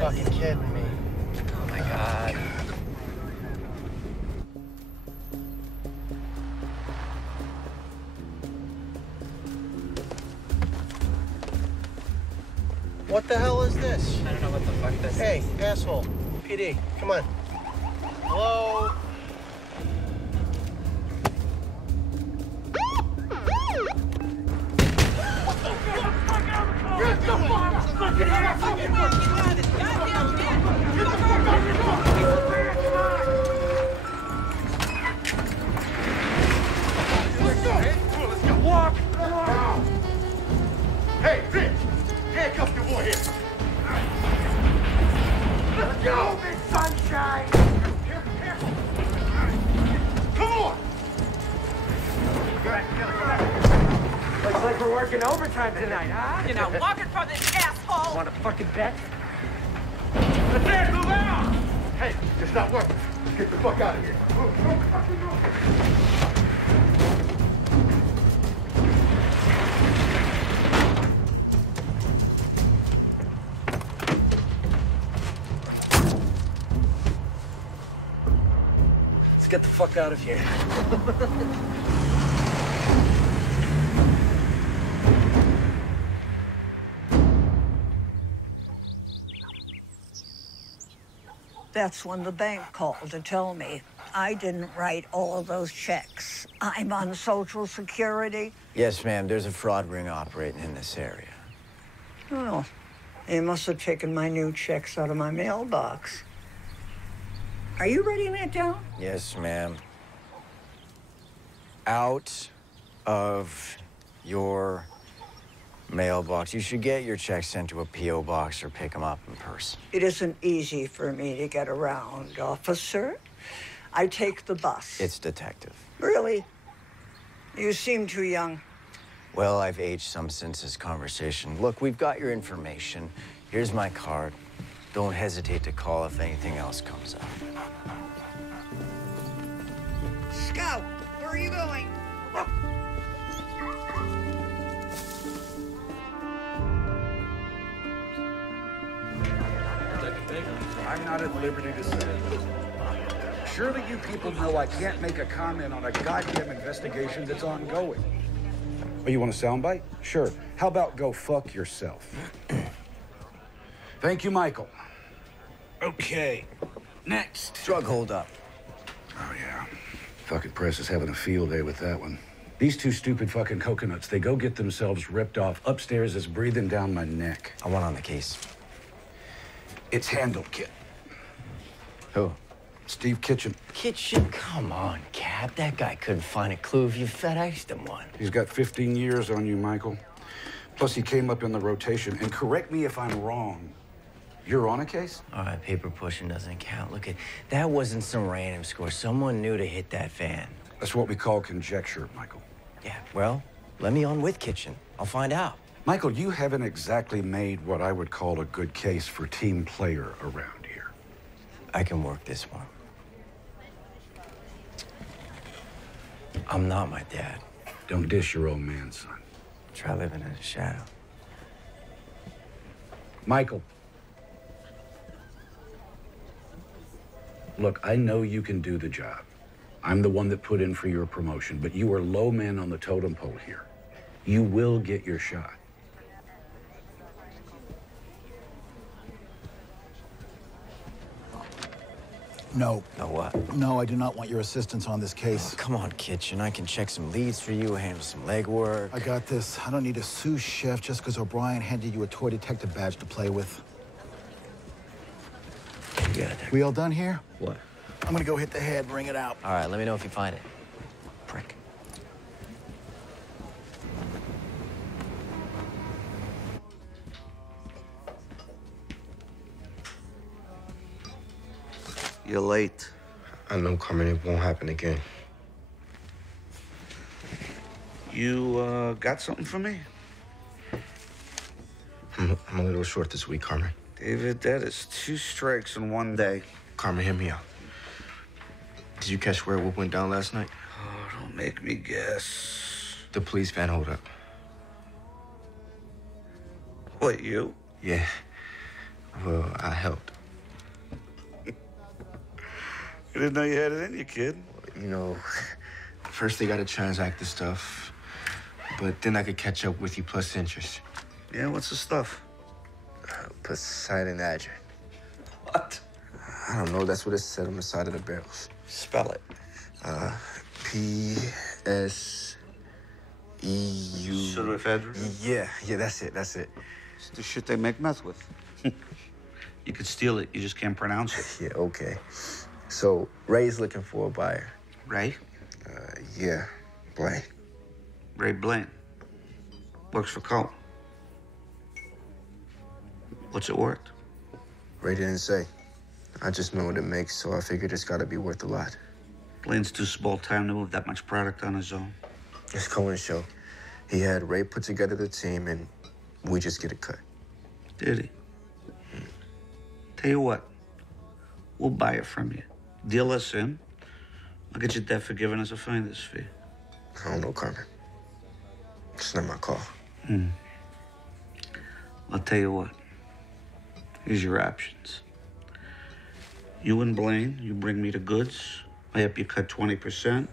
fucking kidding me. Oh my God. What the hell is this? I don't know what the fuck this is. Hey, asshole. PD, come on. Hello? Get the fuck out of the Walk! Hey, Rich! Handcuff your boy here! Let's go, big sunshine! Here. Come on! Looks like we're working overtime tonight, huh? You're not walking from this asshole! Want a fucking bet? Let's dance, move out! Hey, it's not working. Let's get the fuck out of here. Move. Let's get the fuck out of here. That's when the bank called to tell me I didn't write all of those checks. I'm on Social Security. Yes, ma'am. There's a fraud ring operating in this area. Oh, they must have taken my new checks out of my mailbox. Are you writing that down? Yes, ma'am. Out of your mailbox. You should get your checks sent to a P.O. box or pick them up in person. It isn't easy for me to get around, officer. I take the bus. It's detective. Really? You seem too young. Well, I've aged some since this conversation. Look, we've got your information. Here's my card. Don't hesitate to call if anything else comes up. Scout, where are you going? I'm not at liberty to say. Surely you people know I can't make a comment on a goddamn investigation that's ongoing. Oh, you want a soundbite? Sure. How about go fuck yourself? Thank you, Michael. Okay. Next. Drug holdup. Oh, yeah. Fucking press is having a field day with that one. These two stupid fucking coconuts, they go get themselves ripped off. Upstairs is breathing down my neck. I want on the case. It's handled, kid. Who? Steve Kitchen. Kitchen? Come on, Cap. That guy couldn't find a clue if you FedExed him one. He's got 15 years on you, Michael. Plus, he came up in the rotation. And correct me if I'm wrong. You're on a case? All right, paper pushing doesn't count. Look, that wasn't some random score. Someone knew to hit that fan. That's what we call conjecture, Michael. Yeah, well, let me on with Kitchen. I'll find out. Michael, you haven't exactly made what I would call a good case for team player around here. I can work this one. I'm not my dad. Don't dish your old man, son. Try living in the shadow. Michael. Look, I know you can do the job. I'm the one that put in for your promotion, but you are low man on the totem pole here. You will get your shot. No. No what? No, I do not want your assistance on this case. Oh, come on, Kitchen. I can check some leads for you, handle some legwork. I got this. I don't need a sous chef just because O'Brien handed you a toy detective badge to play with. You got it there. We all done here? What? I'm gonna go hit the head, bring it out. All right, let me know if you find it. Prick. You're late. I know, Carmen, it won't happen again. You, got something for me? I'm a little short this week, Carmen. David, that is 2 strikes in one day. Carmen, hear me out. Did you catch where what went down last night? Oh, don't make me guess. The police van hold up. What, you? Yeah. Well, I helped. I didn't know you had it in you, kid. You know, first they gotta transact the stuff, but then I could catch up with you plus interest. Yeah, what's the stuff? Poseidon Adger. What? I don't know, that's what it said on the side of the barrels. Spell it. P-S-E-U... Pseudoephedrine? Yeah, that's it. It's the shit they make meth with. You could steal it, you just can't pronounce it. Yeah, okay. So, Ray's looking for a buyer. Ray? Yeah, Blaine. Ray Blaine. Works for Cole. What's it worth? Ray didn't say. I just know what it makes, so I figured it's gotta be worth a lot. Blaine's too small time to move that much product on his own. It's Cohen's show. He had Ray put together the team, and we just get a cut. Did he? Tell you what, we'll buy it from you. Deal us in. I'll get your debt forgiven as a finder's fee. I don't know, Carmen. It's not my call. I'll tell you what. Here's your options. You and Blaine, you bring me the goods. I help you cut 20%.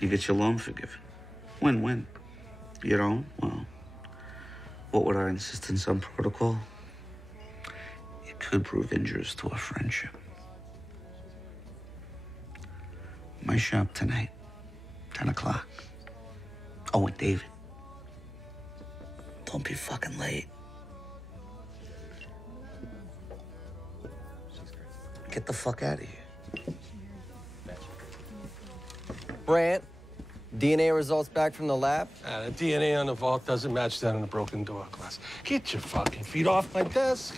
You get your loan forgiven. Win-win. You don't? Well, what with our insistence on protocol? It could prove injurious to our friendship. My shop tonight, 10 o'clock. Oh, and David, don't be fucking late. Get the fuck out of here. Brant, DNA results back from the lab? The DNA on the vault doesn't match that on the broken door glass. Get your fucking feet off my desk.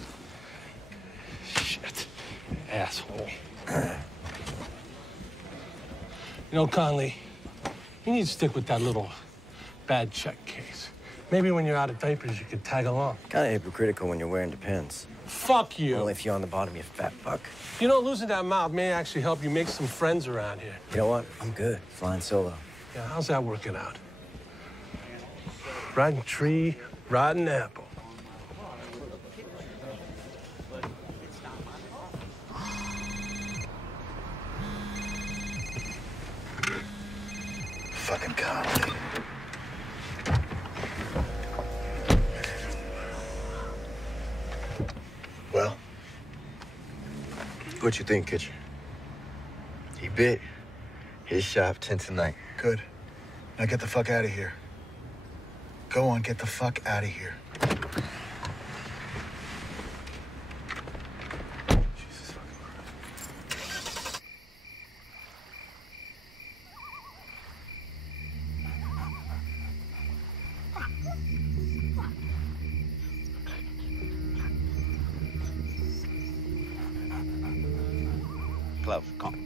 Shit. Asshole. You know, Conley, you need to stick with that little bad check case. Maybe when you're out of diapers, you could tag along. Kind of hypocritical when you're wearing Depends. Fuck you. Only if you're on the bottom, you fat fuck. You know, losing that mouth may actually help you make some friends around here. You know what? I'm good. Flying solo. Yeah, how's that working out? Rotten tree, rotten apple. Fucking Conley. Well? What you think, Kitchen? He bit. His shop 10 tonight. Good. Now get the fuck out of here. Go on, get the fuck out of here. Jesus fucking Christ. Close, come.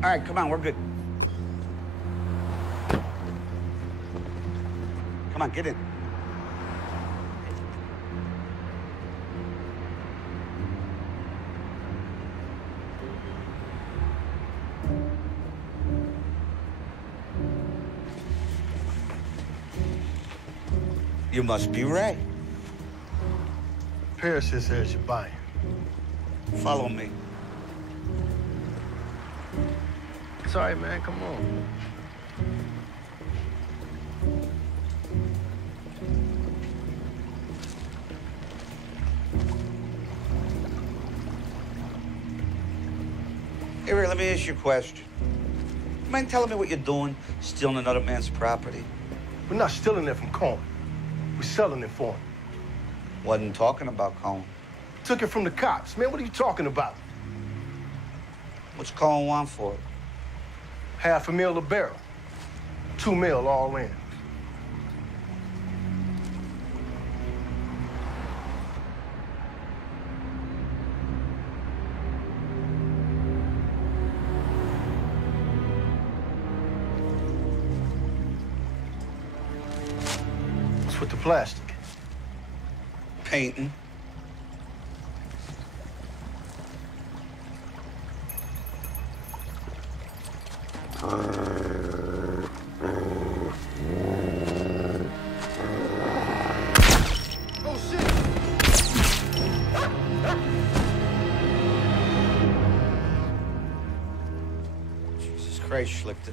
All right, come on, we're good. Come on, get in. You must be Ray. Paris is here, you're buying. Follow me. Sorry, man, come on. Hey, Ray, let me ask you a question. You mind telling me what you're doing, stealing another man's property? We're not stealing it from Cohen. We're selling it for him. Wasn't talking about Cohen. Took it from the cops. Man, what are you talking about? What's Cohen want for it? $500,000 a barrel. $2 million all in. What's with the plastic? Painting. Christ, Schlichter.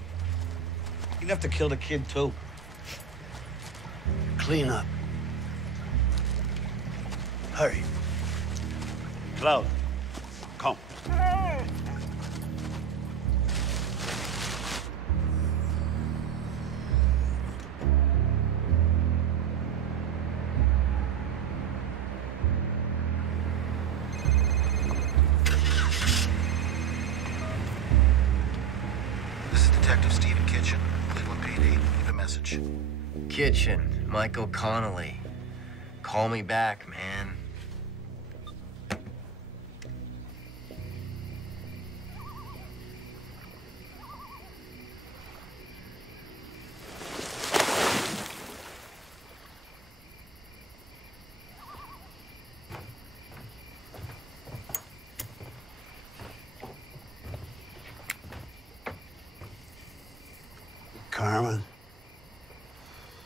You'd have to kill the kid, too. Clean up. Hurry. Cloud, come. Kitchen, Michael Connolly. Call me back, man. Carmen,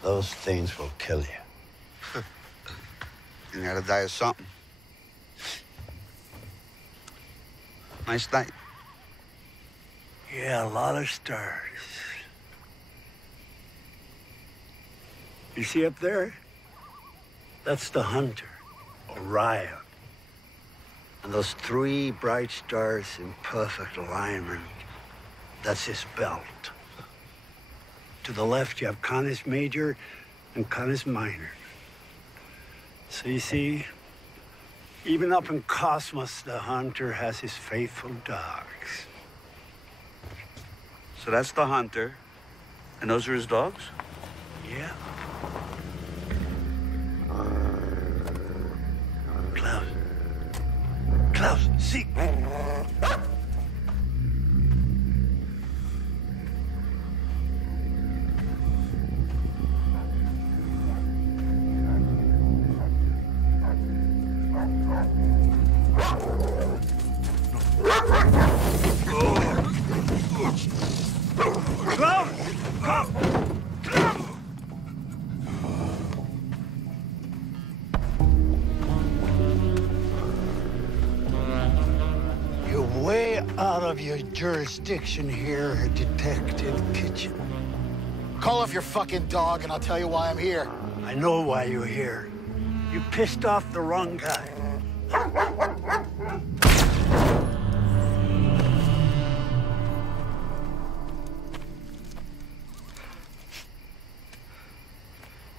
those things will kill you. You gotta die of something. Nice night. Yeah, a lot of stars. You see up there? That's the hunter, Orion. And those three bright stars in perfect alignment, that's his belt. To the left, you have Canis Major and Canis Minor. So you see, even up in Cosmos, the hunter has his faithful dogs. So that's the hunter, and those are his dogs? Yeah. Klaus. Klaus, see. You're way out of your jurisdiction here, Detective Kitchen. Call off your fucking dog and I'll tell you why I'm here. I know why you're here. You pissed off the wrong guy.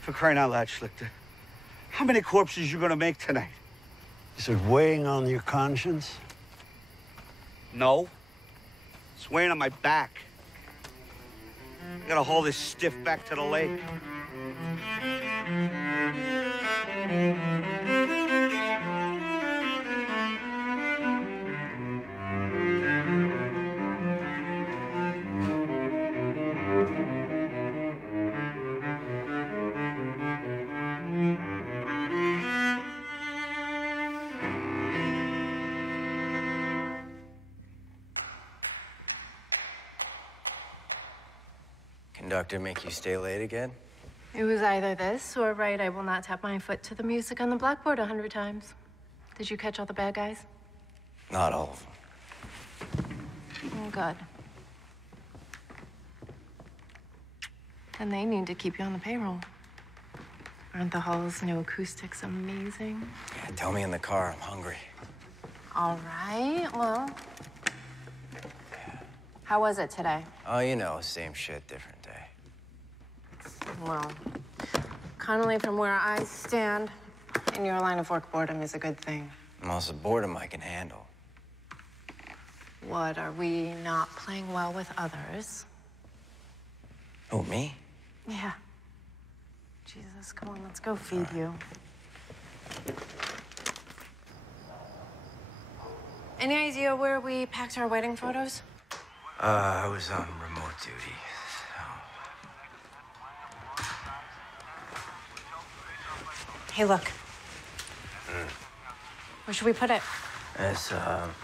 For crying out loud, Schlichter. How many corpses you gonna make tonight? Is it weighing on your conscience? No. It's weighing on my back. I gotta haul this stiff back to the lake. Conductor make you stay late again? It was either this or right, I will not tap my foot to the music on the blackboard 100 times. Did you catch all the bad guys? Not all of them. Oh, good. Then they need to keep you on the payroll. Aren't the halls, no acoustics amazing? Yeah, tell me in the car, I'm hungry. All right, well. How was it today? Oh, you know, same shit, different day. Well, Connolly, from where I stand, in your line of work, boredom is a good thing. Also, boredom I can handle. What, are we not playing well with others? Oh, me? Yeah. Jesus, come on, let's go feed you. Any idea where we packed our wedding photos? I was on remote duty. So. Hey, look. Where should we put it? It's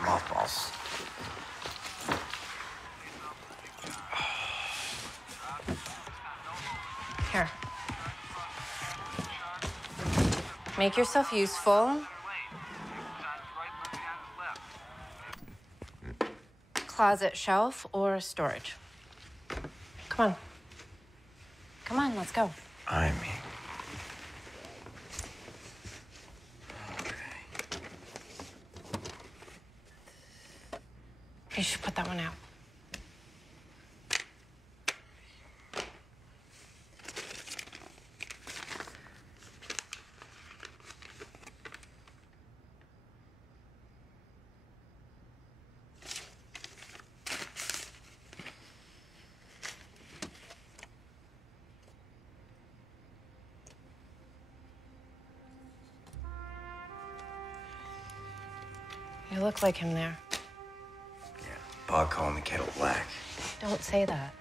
mothballs. Here. Make yourself useful. Closet, shelf, or storage. Come on. Come on, let's go. I mean... You should put that one out. You look like him there. Bog calling the kettle black. Don't say that.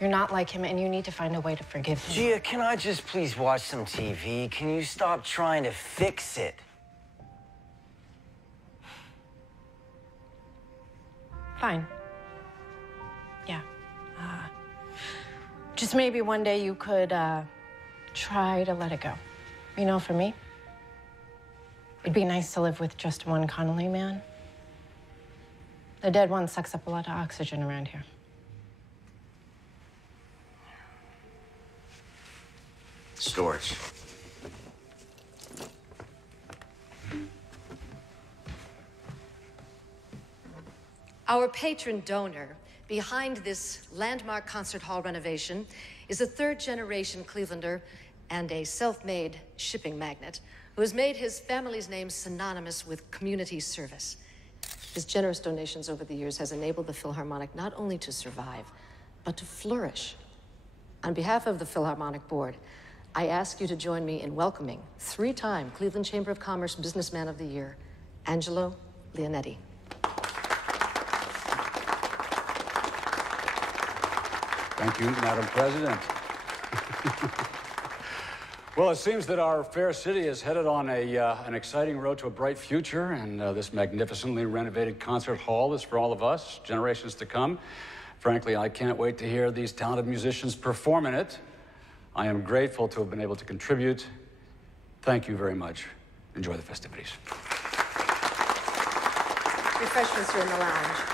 You're not like him, and you need to find a way to forgive him. Gia, can I just please watch some TV? Can you stop trying to fix it? Fine. Yeah. Just maybe one day you could try to let it go. You know, for me, it'd be nice to live with just one Connolly man. The dead one sucks up a lot of oxygen around here. Storage. Our patron donor behind this landmark concert hall renovation is a third-generation Clevelander and a self-made shipping magnate who has made his family's name synonymous with community service. His generous donations over the years has enabled the Philharmonic not only to survive, but to flourish. On behalf of the Philharmonic Board, I ask you to join me in welcoming three-time Cleveland Chamber of Commerce Businessman of the Year, Angelo Leonetti. Thank you, Madam President. Well, it seems that our fair city is headed on an exciting road to a bright future, and this magnificently renovated concert hall is for all of us, generations to come. Frankly, I can't wait to hear these talented musicians perform in it. I am grateful to have been able to contribute. Thank you very much. Enjoy the festivities. Refreshments are in the lounge.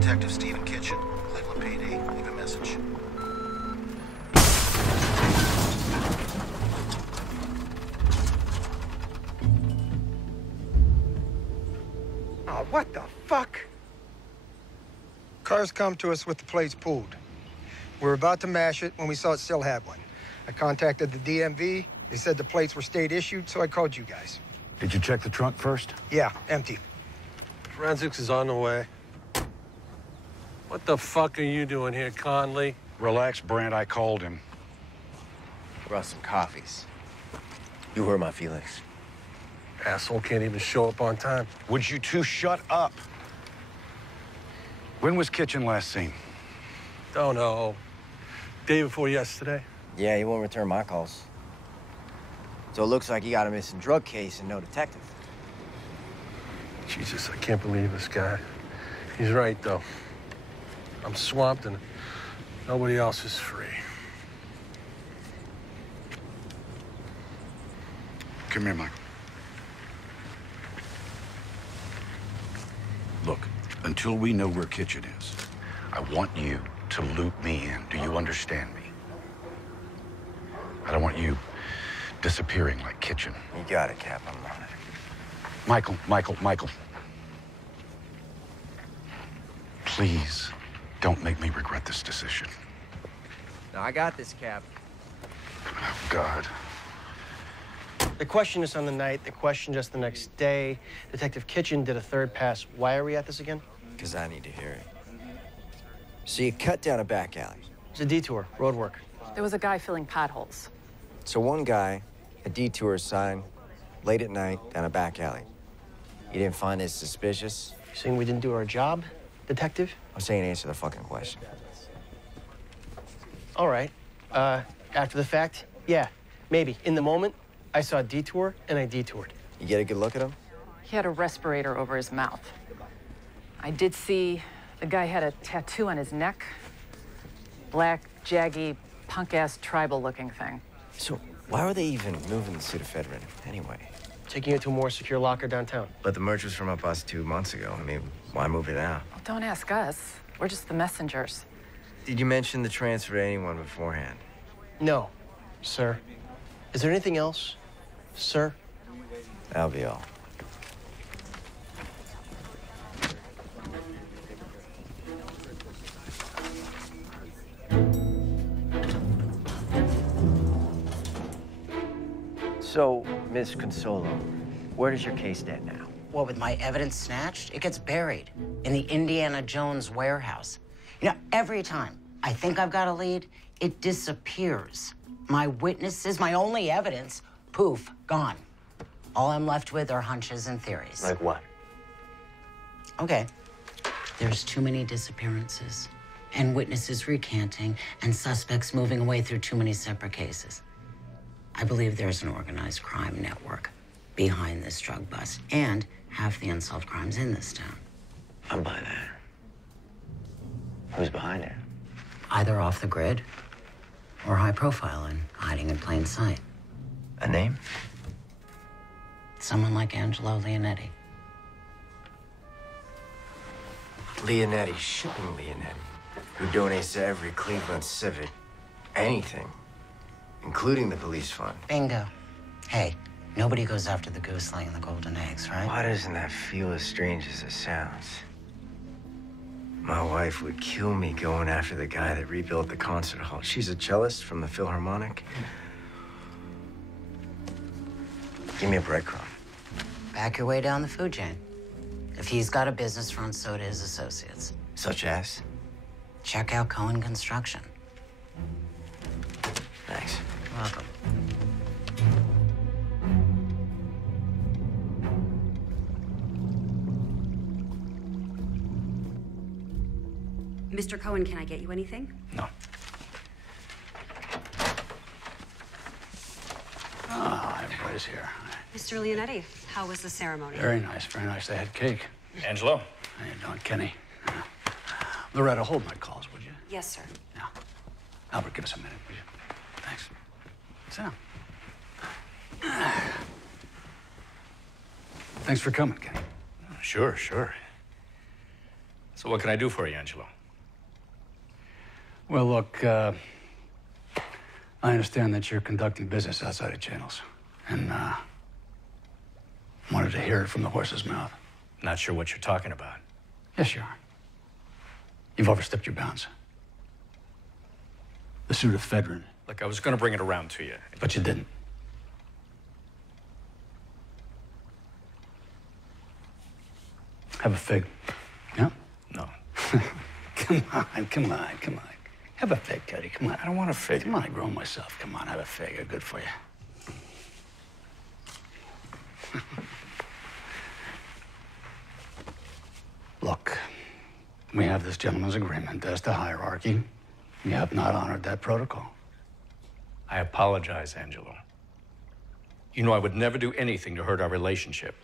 Detective Stephen Kitchen, Cleveland PD. Leave a message. Oh, what the fuck? Cars come to us with the plates pulled. We were about to mash it when we saw it still had one. I contacted the DMV. They said the plates were state issued, so I called you guys. Did you check the trunk first? Yeah, empty. Forensics is on the way. What the fuck are you doing here, Conley? Relax, Brent. I called him. Brought some coffees. You hurt my feelings. Asshole can't even show up on time. Would you two shut up? When was Kitchen last seen? Don't know. Day before yesterday. Yeah, he won't return my calls. So it looks like you got a missing drug case and no detective. Jesus, I can't believe this guy. He's right, though. I'm swamped and nobody else is free. Come here, Mike. Look, until we know where Kitchen is, I want you to loop me in. Do you understand me? I don't want you disappearing like Kitchen. You got it, Cap. I'm on it. Michael. Please, don't make me regret this decision. No, I got this, Cap. Oh, God. They questioned us on the night. They questioned us the next day. Detective Kitchen did a third pass. Why are we at this again? Because I need to hear it. So you cut down a back alley. It's a detour, road work. There was a guy filling potholes. So one guy, a detour sign, late at night, down a back alley. You didn't find this suspicious? You saying we didn't do our job, detective? I'm saying answer the fucking question. All right. After the fact, yeah, maybe. In the moment, I saw a detour, and I detoured. You get a good look at him? He had a respirator over his mouth. I did see the guy had a tattoo on his neck. Black, jaggy, punk-ass tribal-looking thing. So why were they even moving the pseudoephedrine anyway? Taking it to a more secure locker downtown. But the merch was from up us 2 months ago. I mean, why move it out? Well, don't ask us. We're just the messengers. Did you mention the transfer to anyone beforehand? No, sir. Is there anything else, sir? That'll be all. So, Miss Consolo, where does your case stand now? What, with my evidence snatched? It gets buried in the Indiana Jones warehouse. You know, every time I think I've got a lead, it disappears. My witnesses, my only evidence, poof, gone. All I'm left with are hunches and theories. Like what? Okay. There's too many disappearances, and witnesses recanting, and suspects moving away through too many separate cases. I believe there's an organized crime network behind this drug bust, and half the unsolved crimes in this town. I'm by that. Who's behind it? Either off the grid or high profile and hiding in plain sight. A name? Someone like Angelo Leonetti. Leonetti, shipping Leonetti, who donates to every Cleveland Civic anything, including the police fund. Bingo. Hey, nobody goes after the goose laying the golden eggs, right? Why doesn't that feel as strange as it sounds? My wife would kill me going after the guy that rebuilt the concert hall. She's a cellist from the Philharmonic. Give me a breadcrumb. Back your way down the food chain. If he's got a business front, so do his associates. Such as? Check out Cohen Construction. Thanks. Welcome. Mr. Cohen, can I get you anything? No. Ah, everybody's here. Mr. Leonetti, how was the ceremony? Very nice, very nice. They had cake. Angelo. How you doing, Kenny? Loretta, hold my calls, would you? Yes, sir. Albert, give us a minute, will you? Thanks. Sit down. Thanks for coming, Kenny. Sure, sure. So what can I do for you, Angelo? Well, look, I understand that you're conducting business outside of channels, and wanted to hear it from the horse's mouth. Not sure what you're talking about. Yes, you are. You've overstepped your bounds. The pseudoephedrine. Look, I was going to bring it around to you. But you didn't. Have a fig. Yeah? No. Come on, come on, come on. Have a fig, Teddy. Come on. I don't want a fig. Come on, I grow myself. Come on, have a fig. They're good for you. Look, we have this gentleman's agreement as to hierarchy. You have not honored that protocol. I apologize, Angelo. You know I would never do anything to hurt our relationship.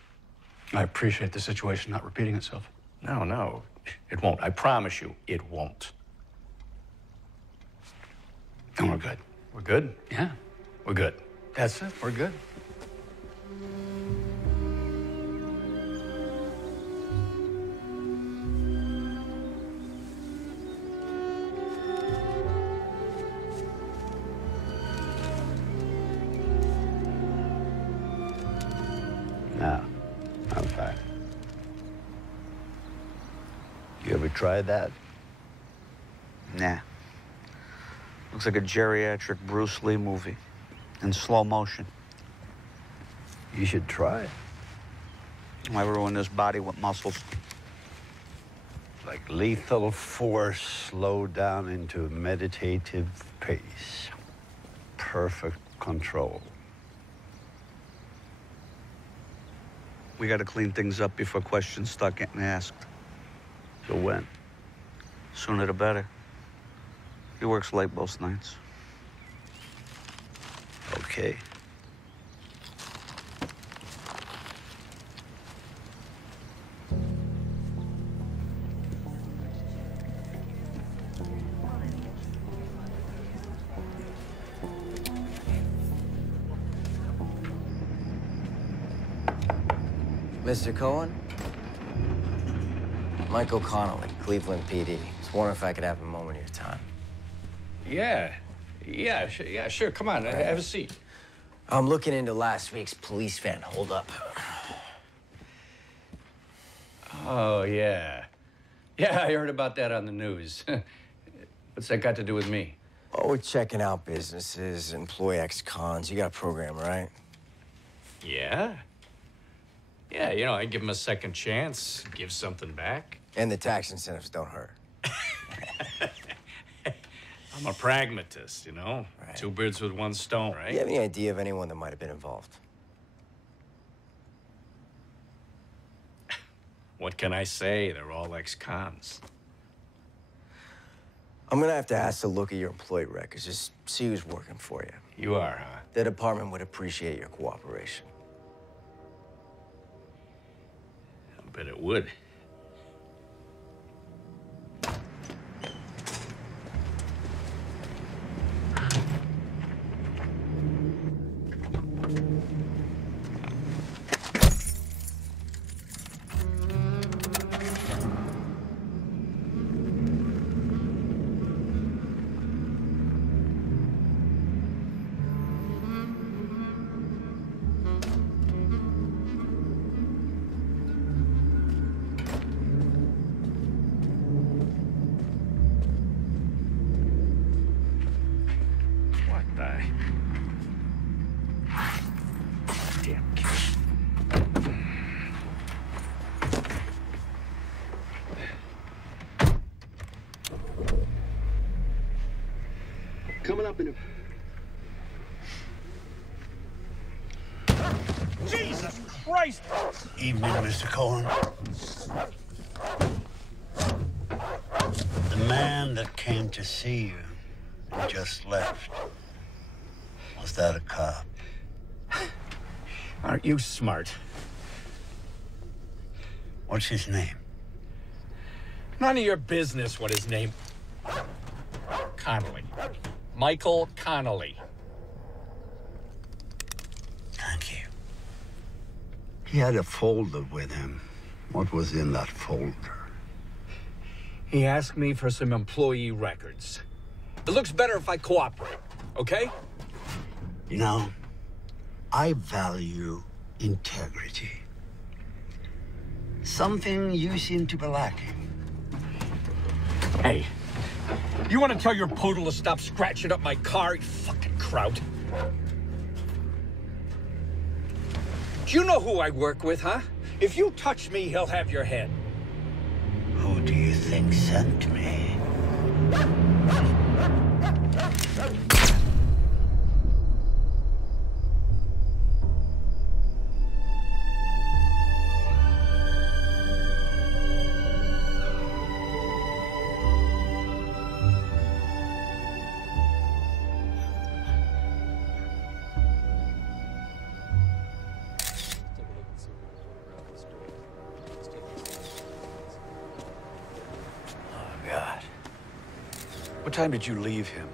I appreciate the situation not repeating itself. No, no, it won't. I promise you, it won't. And we're good. We're good? Yeah. We're good. That's it. We're good. No, I'm fine. You ever tried that? Nah. Looks like a geriatric Bruce Lee movie. in slow motion. You should try it. Why ruin this body with muscles? Like lethal force slowed down into meditative pace. Perfect control. We gotta clean things up before questions start getting asked. So when? Sooner the better. He works late most nights. Okay. Mr. Cohen? Michael Connolly, Cleveland PD. Just wondering if I could have a moment of your time. Yeah, sure. Come on, have a seat. I'm looking into last week's police van holdup. Oh, yeah. Yeah, I heard about that on the news. What's that got to do with me? Oh, we're checking out businesses, employ ex-cons. You got a program, right? Yeah? Yeah, you know, I give them a second chance, give something back. And the tax incentives don't hurt. I'm a pragmatist, you know? Right. Two birds with one stone, right? Do you have any idea of anyone that might have been involved? What can I say? They're all ex-cons. I'm gonna have to ask to look at your employee records, just see who's working for you. You are, huh? The department would appreciate your cooperation. I bet it would. Coming up in a... Jesus Christ! Evening, Mr. Cohen. The man that came to see you and just left, was that a cop? Aren't you smart? What's his name? None of your business what his name... Connolly. Michael Connolly. Thank you. He had a folder with him. What was in that folder? He asked me for some employee records. It looks better if I cooperate, okay? You know, I value integrity. Something you seem to be lacking. Hey, you want to tell your poodle to stop scratching up my car, you fucking kraut? Do you know who I work with, huh? If you touch me, he'll have your head. Who do you think sent me? What time did you leave him?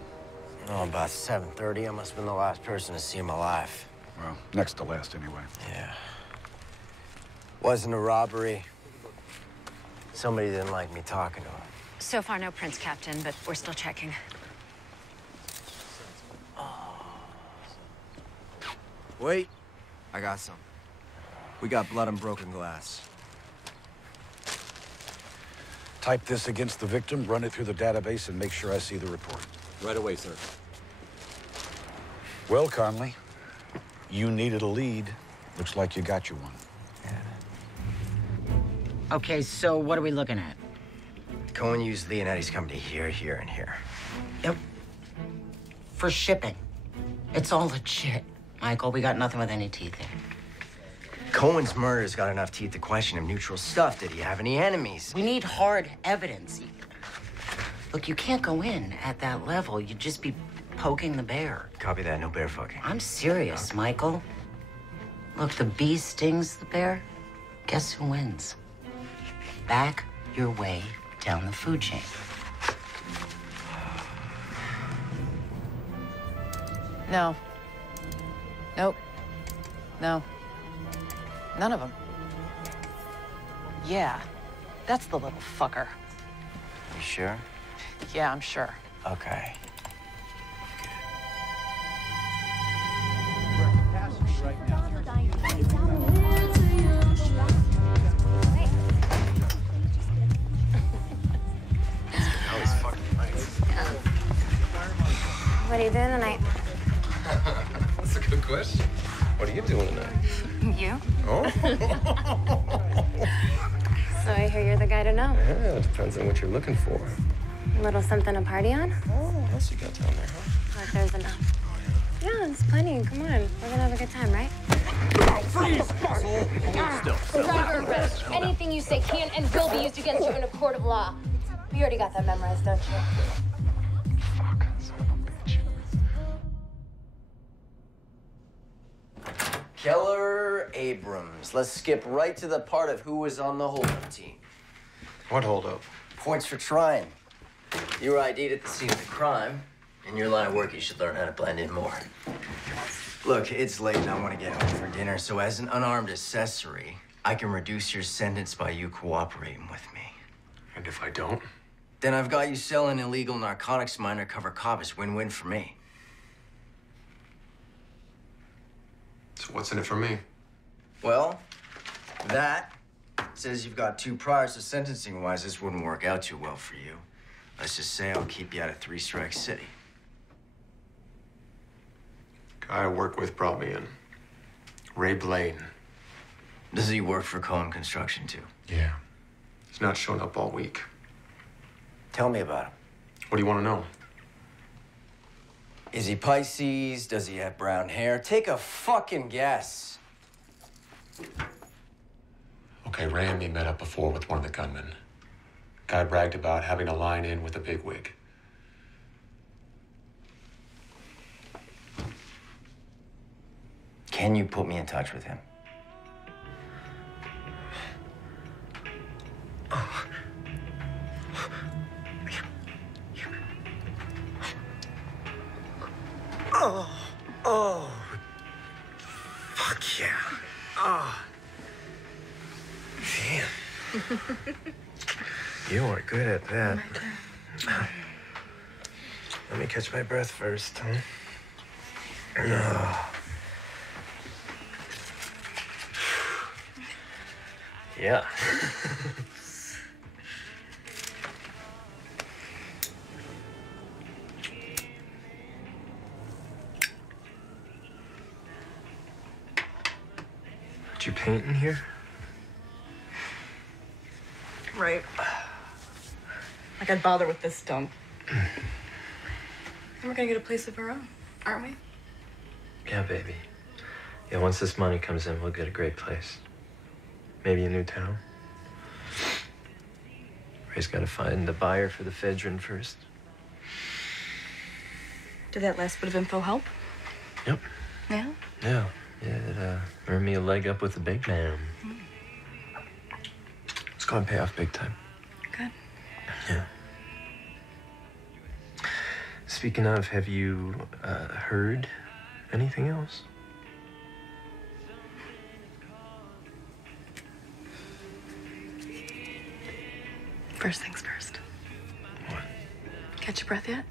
Oh, about 7:30. I must have been the last person to see him alive. Well, next to last, anyway. Yeah. Wasn't a robbery. Somebody didn't like me talking to him. So far, no prints, Captain, but we're still checking. Wait. I got some. We got blood and broken glass. Type this against the victim, run it through the database, and make sure I see the report. Right away, sir. Well, Conley, you needed a lead. Looks like you got you one. Okay, so what are we looking at? Cohen used Leonetti's company here, here, and here. Yep. For shipping. It's all legit. Michael, we got nothing with any teeth in. Cohen's murder's got enough teeth to question him neutral stuff. Did he have any enemies? We need hard evidence. Look, you can't go in at that level. You'd just be poking the bear. Copy that, no bear fucking. I'm serious, Michael. Look, the bee stings the bear. Guess who wins? Back your way down the food chain. No. Nope. No. None of them. Yeah, that's the little fucker. You sure? Yeah, I'm sure. Okay. What are you doing tonight? That's a good question. What are you doing tonight? You? Oh? So I hear you're the guy to know. Yeah, it depends on what you're looking for. A little something to party on? Oh, what else you got down there, huh? Like there's enough. Yeah, there's plenty. Come on. We're gonna have a good time, right? Freeze! Hold still. You're under arrest. Anything you say can and will be used against you in a court of law. You already got that memorized, don't you? Fuck, son of a bitch. Keller Abrams. Let's skip right to the part of who was on the hold-up team. What hold-up? Points for trying. You were ID'd at the scene of the crime. In your line of work, you should learn how to blend in more. Look, it's late and I want to get home for dinner, so as an unarmed accessory, I can reduce your sentence by you cooperating with me. And if I don't? Then I've got you selling illegal narcotics to my undercover cop. It's win-win for me. So what's in it for me? Well, that says you've got 2 priors, so sentencing-wise, this wouldn't work out too well for you. Let's just say I'll keep you out of 3 Strike City. Guy I work with brought me in. Ray Blaine. Does he work for Cohen Construction, too? Yeah. He's not shown up all week. Tell me about him. What do you want to know? Is he Pisces? Does he have brown hair? Take a fucking guess. Okay, Ray and me met up before with one of the gunmen. Guy bragged about having a line in with a bigwig. Can you put me in touch with him? Oh. Fuck yeah. Oh. Damn. You are good at that. Let me catch my breath first, huh? Yeah. Did you paint in here? Right. Like I'd bother with this dump. And we're gonna get a place of our own, aren't we? Yeah, baby. Yeah, once this money comes in, we'll get a great place. Maybe a new town. Ray's got to find the buyer for the Fedrin first. Did that last bit of info help? Yep. Yeah? Yeah. Yeah, it earned me a leg up with the big man. It's gonna pay off big time. Good. Yeah. Speaking of, have you heard anything else? First things first. What? Catch your breath yet?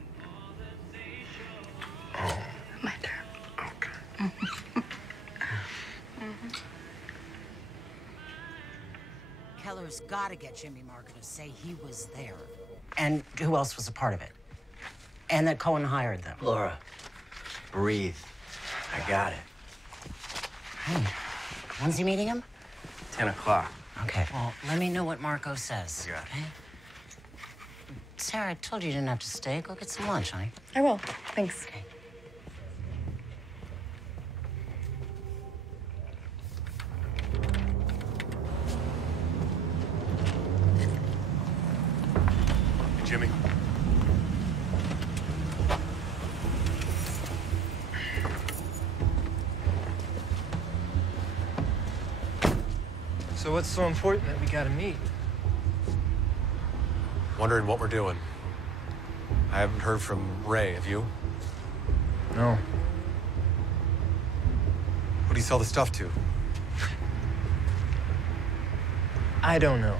Oh. My turn. Okay. Keller's got to get Jimmy Marker to say he was there. And who else was a part of it? And that Cohen hired them. Laura, breathe. I got it. Hey, when's he meeting him? 10 o'clock. Okay, well, let me know what Marco says, okay? Sarah, I told you didn't have to stay. Go get some lunch, honey. I will. Thanks. Okay. Jimmy. So what's so important that we gotta meet? Wondering what we're doing. I haven't heard from Ray, have you? No. Who do you sell the stuff to? I don't know.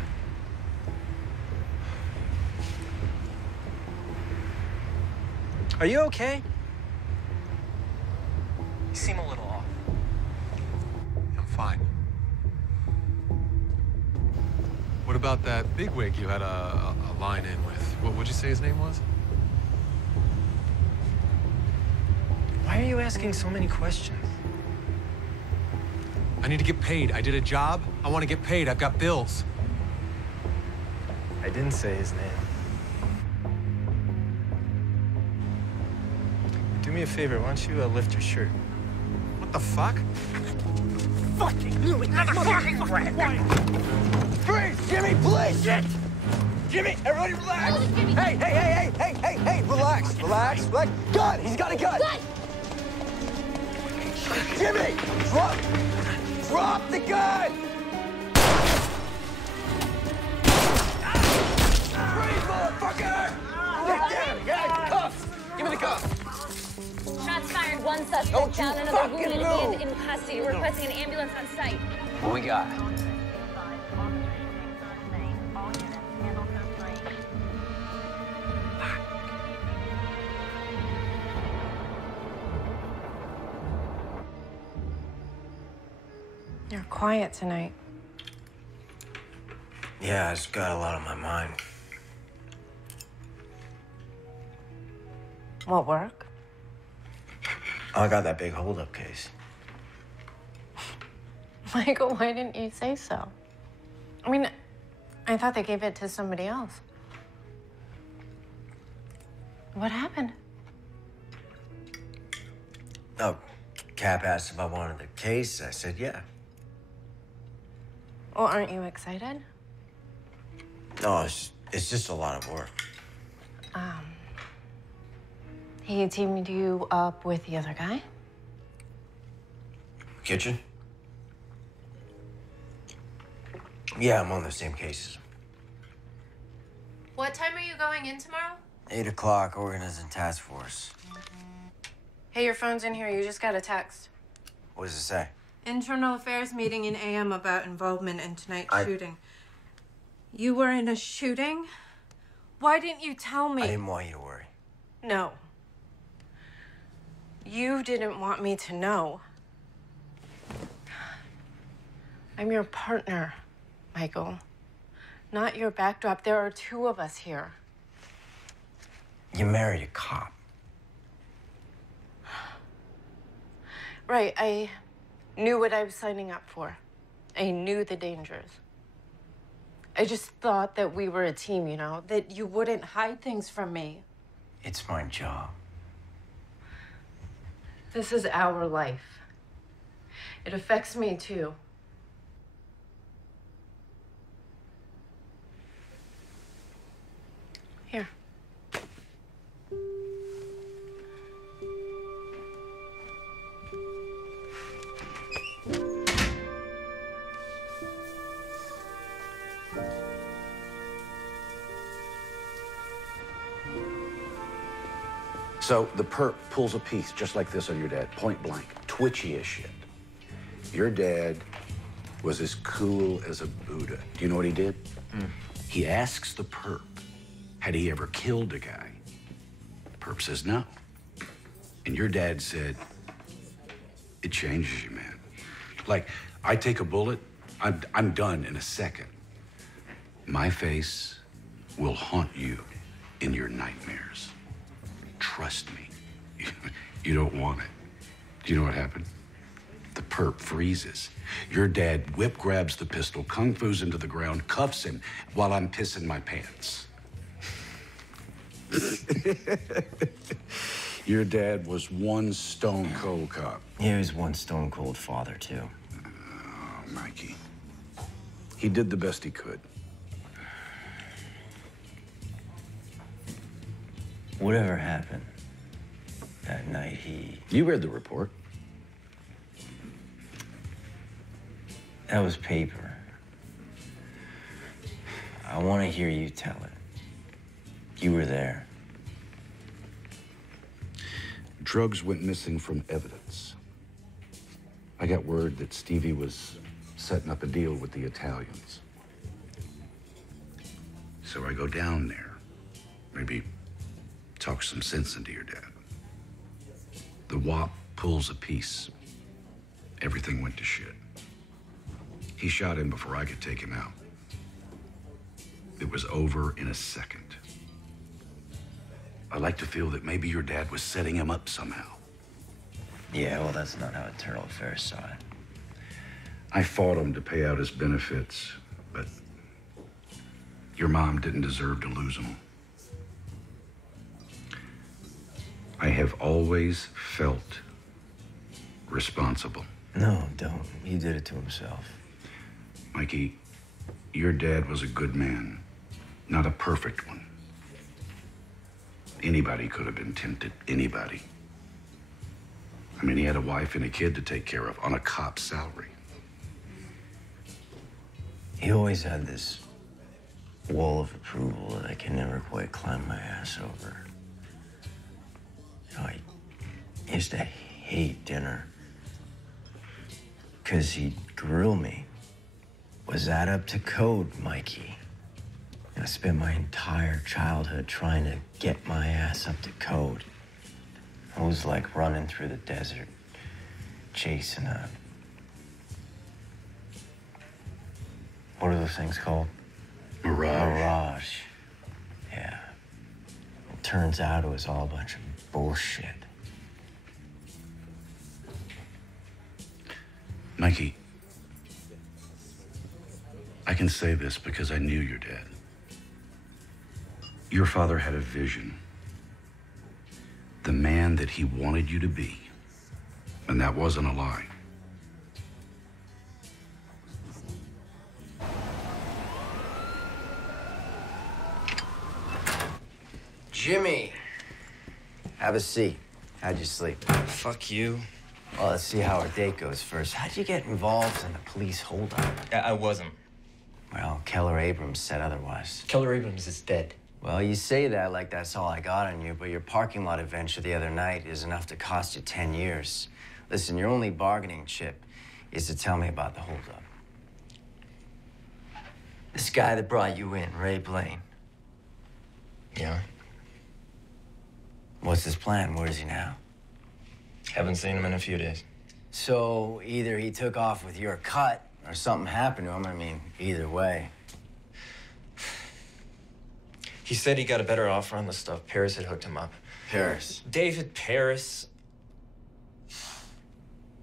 Are you okay? You seem a little off. I'm fine. What about that bigwig you had a line in with? What'd you say his name was? Why are you asking so many questions? I need to get paid. I did a job. I want to get paid. I've got bills. I didn't say his name. Do me a favor, why don't you lift your shirt? What the fuck? Fucking knew it! Fucking Freeze! Jimmy, please! Shit! Jimmy, everybody relax! Hey, relax, relax. Gun! He's got a gun! Jimmy! Drop the gun! Freeze, motherfucker! Get down! Get cuffs! Give me the cuffs! Shots fired, one suspect down, another wounded and in custody. We're requesting an ambulance on site. What we got? You're quiet tonight. Yeah, I just got a lot on my mind. What, work? I got that big holdup case. Michael, why didn't you say so? I mean, I thought they gave it to somebody else. What happened? Oh, Cap asked if I wanted the case. I said, yeah. Well, aren't you excited? No, it's just a lot of work. He teamed you up with the other guy? Kitchen? Yeah, I'm on the same cases. What time are you going in tomorrow? 8 o'clock, organizing task force. Hey, your phone's in here. You just got a text. What does it say? Internal affairs meeting in AM about involvement in tonight's shooting. You were in a shooting? Why didn't you tell me? I didn't want you to worry. No. You didn't want me to know. I'm your partner, Michael. Not your backdrop. There are two of us here. You married a cop. Right, I knew what I was signing up for. I knew the dangers. I just thought that we were a team, you know, that you wouldn't hide things from me. It's my job. This is our life. It affects me too. Here. So the perp pulls a piece just like this on your dad, point blank, twitchy as shit. Your dad was as cool as a Buddha. Do you know what he did? He asks the perp, had he ever killed a guy? Perp says no. And your dad said, it changes you, man. Like, I take a bullet, I'm done in a second. My face will haunt you in your nightmares. Trust me, you don't want it. Do you know what happened? The perp freezes. Your dad whip grabs the pistol, kung fu's into the ground, cuffs him while I'm pissing my pants. Your dad was one stone cold cop. He was one stone cold father, too. Oh, Mikey. He did the best he could. Whatever happened that night, You read the report. That was paper. I want to hear you tell it. You were there. Drugs went missing from evidence. I got word that Stevie was setting up a deal with the Italians. So I go down there. Maybe talk some sense into your dad. The WAP pulls a piece. Everything went to shit. He shot him before I could take him out. It was over in a second. I like to feel that maybe your dad was setting him up somehow. Yeah, well, that's not how Eternal Affairs saw it. I fought him to pay out his benefits, but your mom didn't deserve to lose him. I have always felt responsible. No, don't. He did it to himself. Mikey, your dad was a good man, not a perfect one. Anybody could have been tempted, anybody. I mean, he had a wife and a kid to take care of on a cop's salary. He always had this wall of approval that I can never quite climb my ass over. You know, I used to hate dinner because he'd grill me. Was that up to code, Mikey? I spent my entire childhood trying to get my ass up to code. I was like running through the desert, chasing a... What are those things called? Mirage. Mirage. Yeah. It turns out it was all a bunch of bullshit. Mikey, I can say this because I knew your dad. Your father had a vision. The man that he wanted you to be. And that wasn't a lie. Jimmy, have a seat. How'd you sleep? Fuck you. Well, let's see how our date goes first. How'd you get involved in the police holdup? I wasn't. Well, Keller Abrams said otherwise. Keller Abrams is dead. Well, you say that like that's all I got on you, but your parking lot adventure the other night is enough to cost you 10 years. Listen, your only bargaining chip is to tell me about the holdup. This guy that brought you in, Ray Blaine. Yeah. What's his plan? Where is he now? Haven't seen him in a few days. So either he took off with your cut or something happened to him. I mean, either way. He said he got a better offer on the stuff. Paris had hooked him up. Paris? David Paris.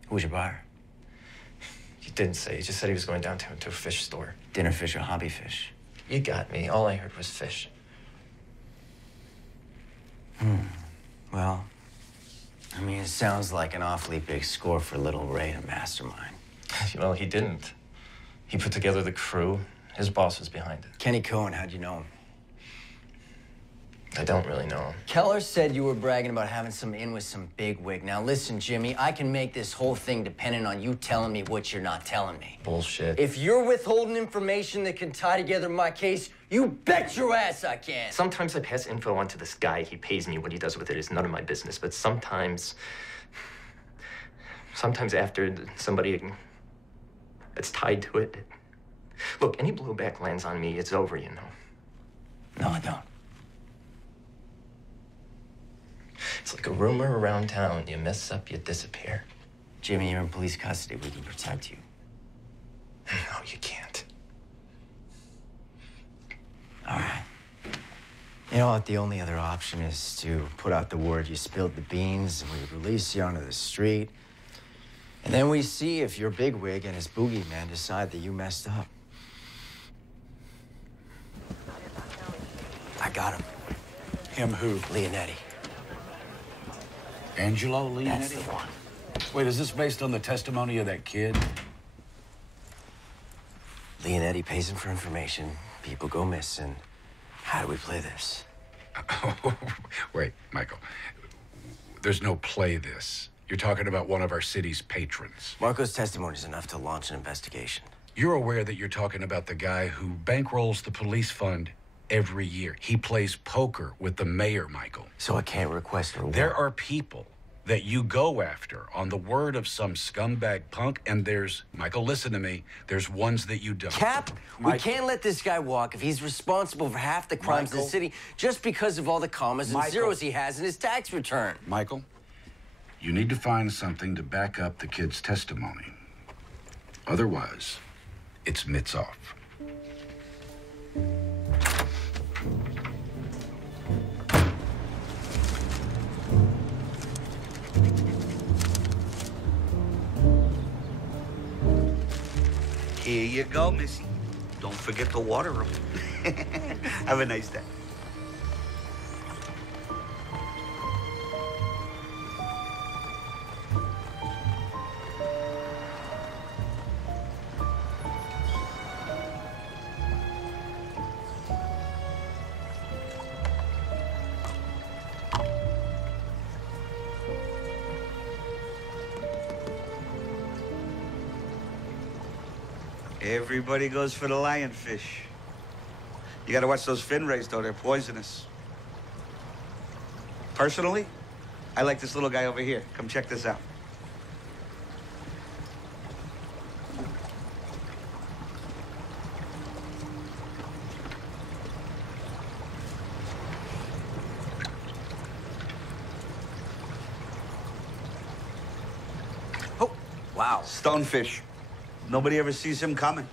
Who's your buyer? He didn't say. He just said he was going downtown to a fish store. Dinner fish or hobby fish? You got me. All I heard was fish. Well, I mean, it sounds like an awfully big score for little Ray to mastermind. Well, he didn't. He put together the crew. His boss was behind it. Kenny Cohen, how'd you know him? I don't really know him. Keller said you were bragging about having some in with some bigwig. Now listen, Jimmy, I can make this whole thing dependent on you telling me what you're not telling me. Bullshit. If you're withholding information that can tie together my case, you bet your ass I can. Sometimes I pass info on to this guy. He pays me. What he does with it is none of my business. But sometimes after somebody that's tied to it. Look, any blowback lands on me, it's over, you know. No, I don't. It's like a rumor around town. You mess up, you disappear. Jimmy, you're in police custody. We can protect you. No, you can't. All right. You know what? The only other option is to put out the word you spilled the beans and we release you onto the street. And then we see if your bigwig and his boogeyman decide that you messed up. I got him. Him who? Leonetti. Angelo Leonetti? That's the one. Wait, is this based on the testimony of that kid? Leonetti pays him for information. People go missing. How do we play this? Wait, Michael. There's no play this. You're talking about one of our city's patrons. Marco's testimony is enough to launch an investigation. You're aware that you're talking about the guy who bankrolls the police fund every year. He plays poker with the mayor, Michael. So I can't request a reward. There are people that you go after on the word of some scumbag punk, and there's, Michael, listen to me, there's ones that you don't. Cap, we can't let this guy walk if he's responsible for half the crimes in the city just because of all the commas and zeros he has in his tax return. Michael, you need to find something to back up the kid's testimony. Otherwise, it's mitts off. Here you go, Missy. Don't forget to water them. Have a nice day. Everybody goes for the lionfish. You gotta watch those fin rays, though. They're poisonous. Personally, I like this little guy over here. Come check this out. Oh, wow. Stonefish. Nobody ever sees him coming.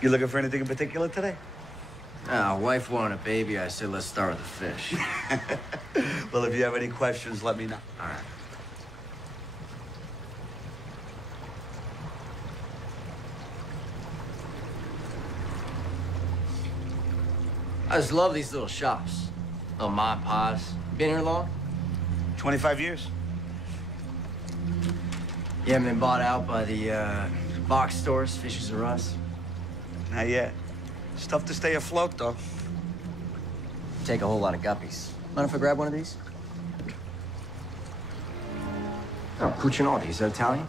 You looking for anything in particular today? Wife wanted a baby. I said, let's start with the fish. Well, if you have any questions, let me know. All right. I just love these little shops. Little ma and pa's. Been here long? 25 years. You haven't been bought out by the box stores, Fishes R Us? Not yet. It's tough to stay afloat, though. Take a whole lot of guppies. Mind if I grab one of these? Oh, Cucinotti, is that Italian?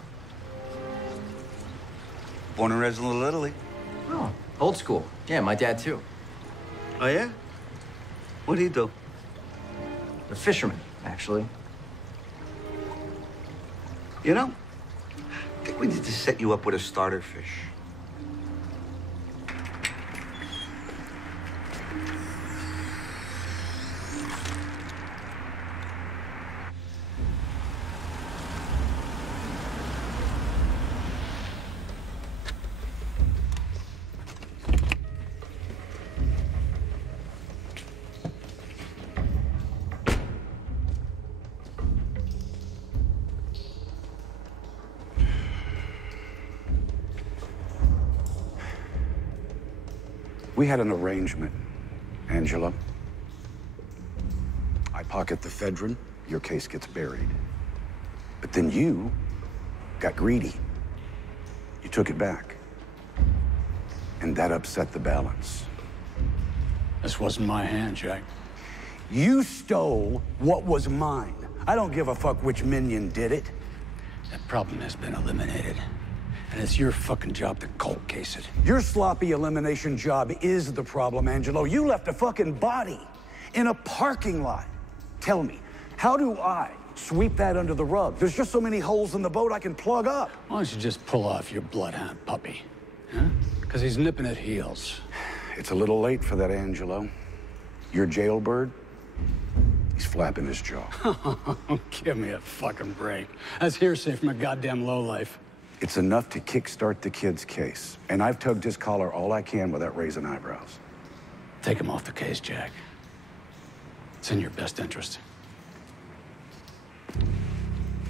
Born and raised in Little Italy. Oh, old school. Yeah, my dad, too. Oh, yeah? What'd he do? A fisherman, actually. You know, I think we need to set you up with a starter fish. We had an arrangement, Angela. I pocket the ephedrine, your case gets buried. But then you got greedy. You took it back. And that upset the balance. This wasn't my hand, Jack. You stole what was mine. I don't give a fuck which minion did it. That problem has been eliminated. And it's your fucking job to cold case it. Your sloppy elimination job is the problem, Angelo. You left a fucking body in a parking lot. Tell me, how do I sweep that under the rug? There's just so many holes in the boat I can plug up. Why don't you just pull off your bloodhound puppy? Huh? Because he's nipping at heels. It's a little late for that, Angelo. Your jailbird, he's flapping his jaw. Give me a fucking break. That's hearsay from a goddamn lowlife. It's enough to kickstart the kid's case. And I've tugged his collar all I can without raising eyebrows. Take him off the case, Jack. It's in your best interest.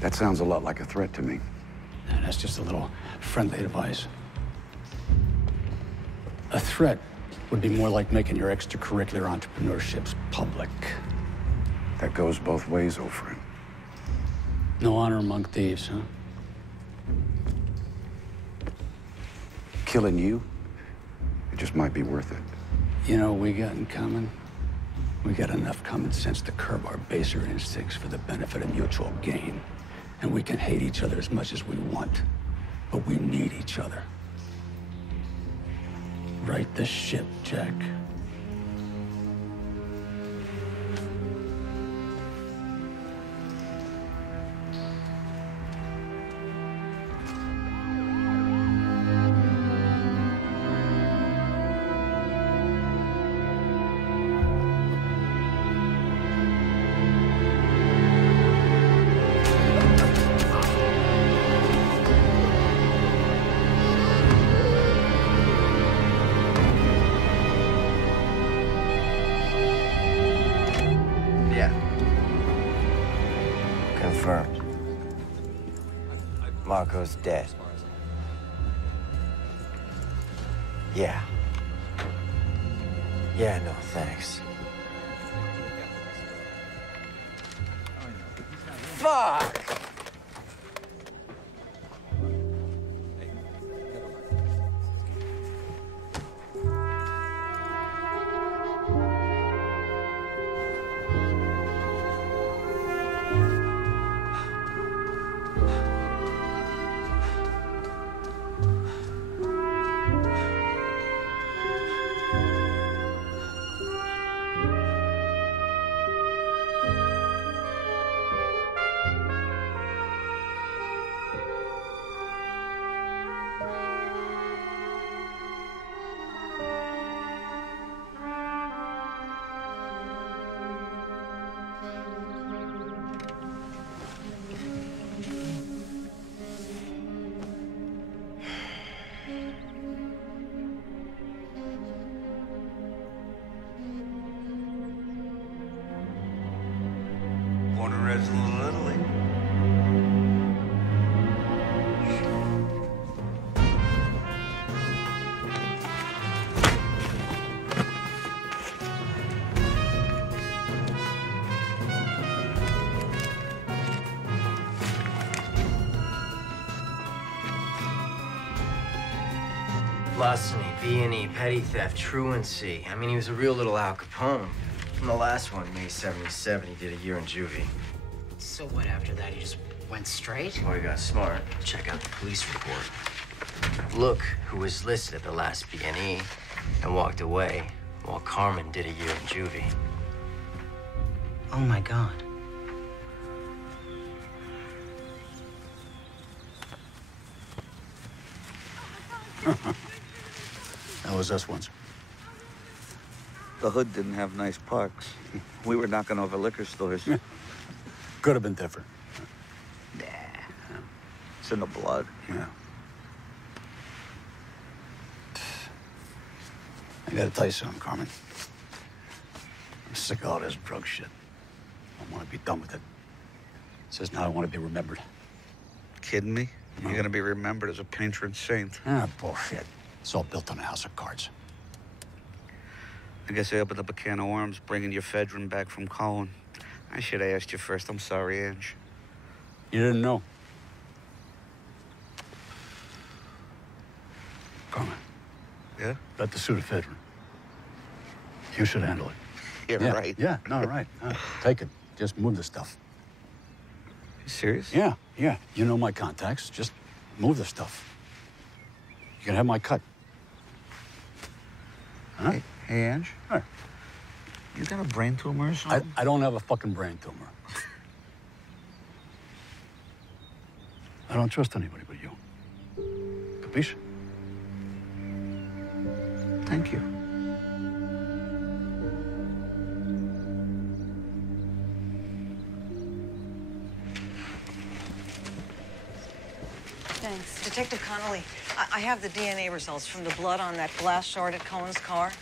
That sounds a lot like a threat to me. And that's just a little friendly advice. A threat would be more like making your extracurricular entrepreneurships public. That goes both ways, old friend. No honor among thieves, huh? Killing you, it just might be worth it. You know what we got in common? We got enough common sense to curb our baser instincts for the benefit of mutual gain. And we can hate each other as much as we want, but we need each other. Right the ship, Jack. Confirmed. Marco's dead. Yeah. Yeah, no, thanks. Fuck! Born and raised in Little Italy. Larceny, B&E, petty theft, truancy. I mean, he was a real little Al Capone. And the last one, May 77, he did a year in juvie. So what after that? He just went straight? Boy, he got smart. Check out the police report. Look who was listed at the last B&E and walked away while Carmen did a year in juvie. Oh my God. That was us once. The hood didn't have nice parks. We were knocking over liquor stores. Could have been different. Nah. It's in the blood. Yeah. I gotta tell you something, Carmen. I'm sick of all this drug shit. I want to be done with it. Says now I want to be remembered. Kidding me? You're gonna be remembered as a patron saint. Ah, bullshit. It's all built on a house of cards. I guess I opened up a can of worms bringing your Fedrin back from Colin. I should have asked you first. I'm sorry, Ange. You didn't know. Carmen. Yeah? Got the suit of Fedrin. You should handle it. You're yeah, right. Yeah, no, right. Take it. Just move the stuff. You serious? Yeah, yeah. You know my contacts. Just move the stuff. You can have my cut. Huh? Hey, Ange? Hey. You got a brain tumor or something? I don't have a fucking brain tumor. I don't trust anybody but you. Capiche? Thank you. Thanks. Detective Connolly, I have the DNA results from the blood on that glass shard at Cohen's car.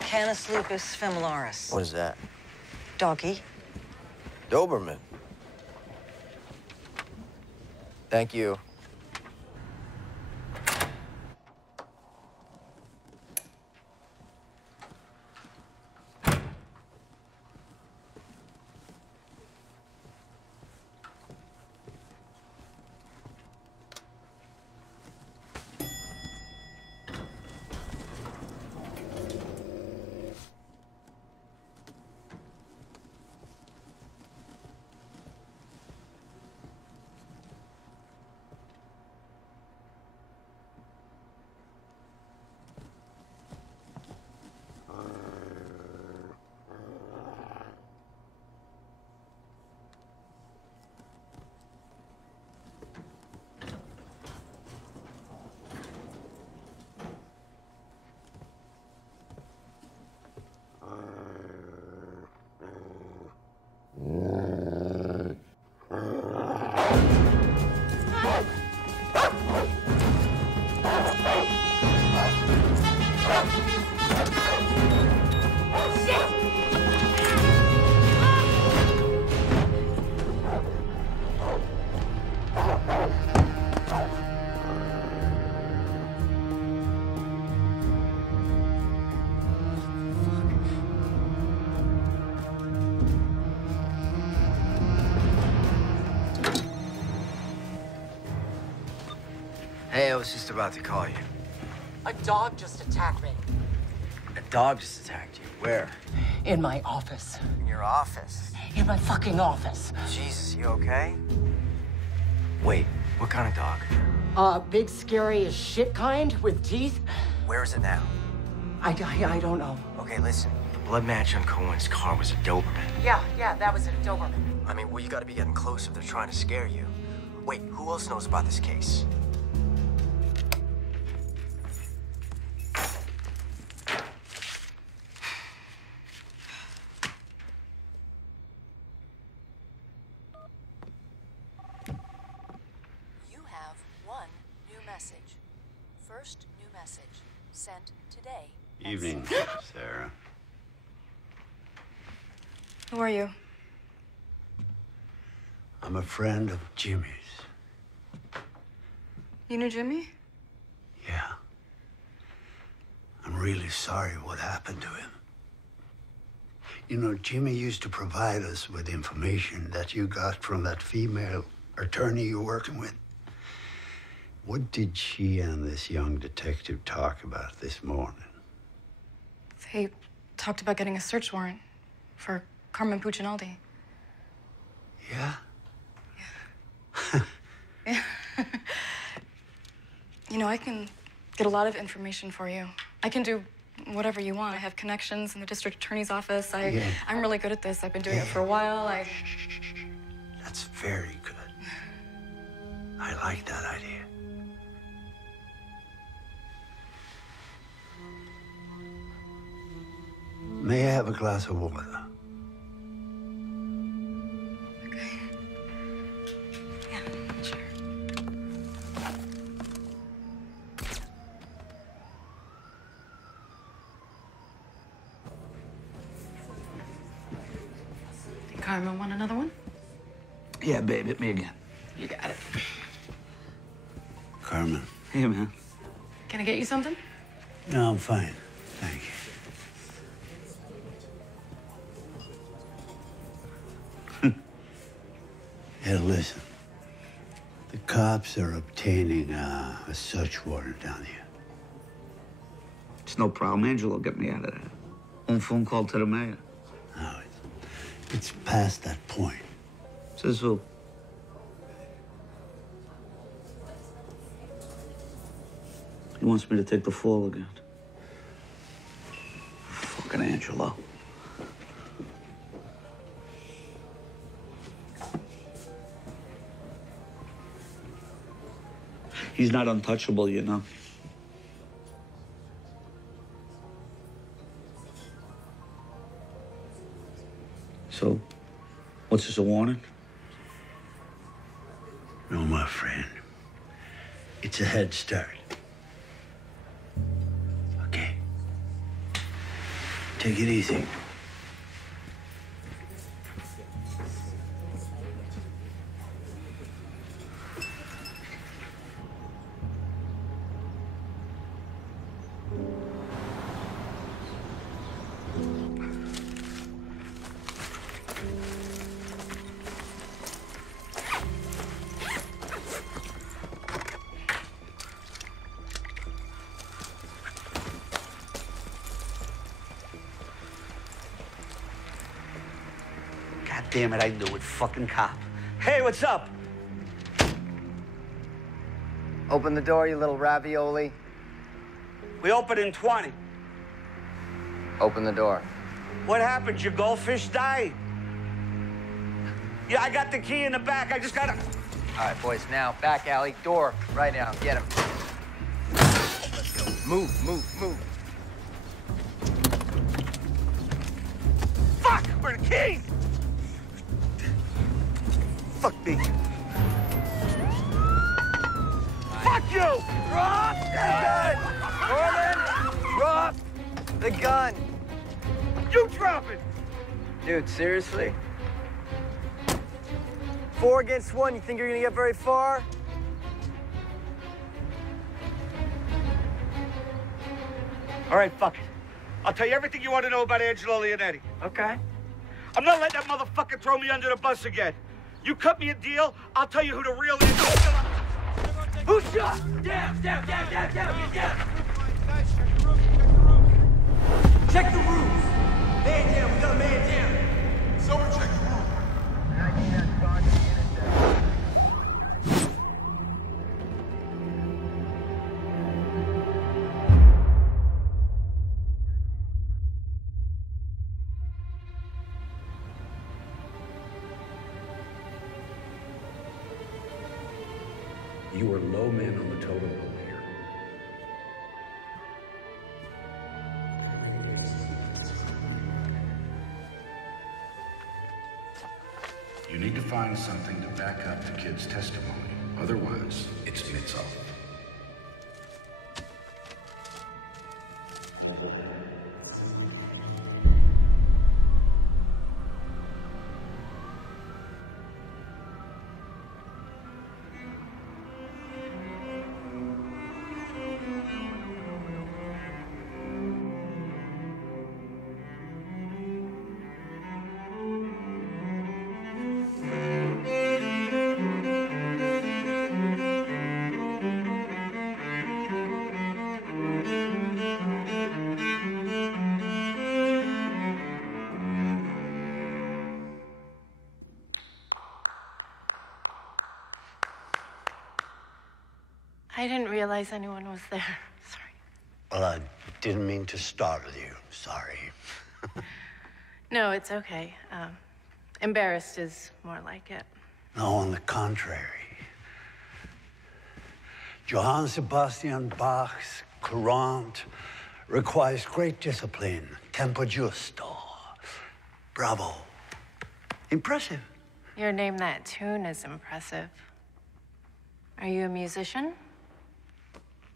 Canis lupus familiaris. What is that? Doggy. Doberman. Thank you. Hey, I was just about to call you. A dog just attacked me. A dog just attacked you? Where? In my office. In your office? In my fucking office. Jesus, you okay? Wait, what kind of dog? Big, scary as shit kind with teeth. Where is it now? I don't know. Okay, listen. The blood match on Cohen's car was a Doberman. Yeah, that was a Doberman. I mean, well, you gotta be getting close if they're trying to scare you. Wait, who else knows about this case? First new message sent today. Evening, Sarah. Who are you? I'm a friend of Jimmy's. You knew Jimmy? Yeah. I'm really sorry what happened to him. You know, Jimmy used to provide us with information that you got from that female attorney you're working with. What did she and this young detective talk about this morning? They talked about getting a search warrant for Carmen Puccinaldi. Yeah? Yeah. You know, I can get a lot of information for you. I can do whatever you want. I have connections in the district attorney's office. I'm really good at this. I've been doing it for a while. That's very good. I like that idea. May I have a glass of water? Okay. Yeah, sure. Think Carmen want another one? Yeah, babe, hit me again. You got it. Carmen. Hey, man. Can I get you something? No, I'm fine. Thank you. Hey, listen. The cops are obtaining a search warrant down here. It's no problem. Angela will get me out of there. One phone call to the mayor. No, it's past that point. Says who? He wants me to take the fall again. Fucking Angelo. He's not untouchable, you know. So, what's this, a warning? No, my friend. It's a head start. Okay? Take it easy. damn it, I knew it. Fucking cop. Hey, what's up? Open the door, you little ravioli. We open in 20. Open the door. What happened? Your goldfish died? Yeah, I got the key in the back. I just gotta... All right, boys, now, back alley, door, right now, get him. Let's go. Move, move, move. Fuck! Where are the keys? Fuck me. Fuck you! Drop the gun! Norman, drop the gun. You drop it! Dude, seriously? 4 against 1, you think you're gonna get very far? All right, fuck it. I'll tell you everything you want to know about Angelo Leonetti. Okay. I'm not letting that motherfucker throw me under the bus again. You cut me a deal, I'll tell you who the real is. Who shot? Down! Check the rooms. Man down, we got a man down. Someone check the room. You are low man on the totem pole here. You need to find something to back up the kid's testimony. Otherwise, it's mitts off. I didn't realize anyone was there. Sorry. Well, I didn't mean to startle you. Sorry. No, it's okay. Embarrassed is more like it. No, on the contrary. Johann Sebastian Bach's Courant requires great discipline, tempo giusto. Bravo. Impressive. Your name that tune is impressive. Are you a musician?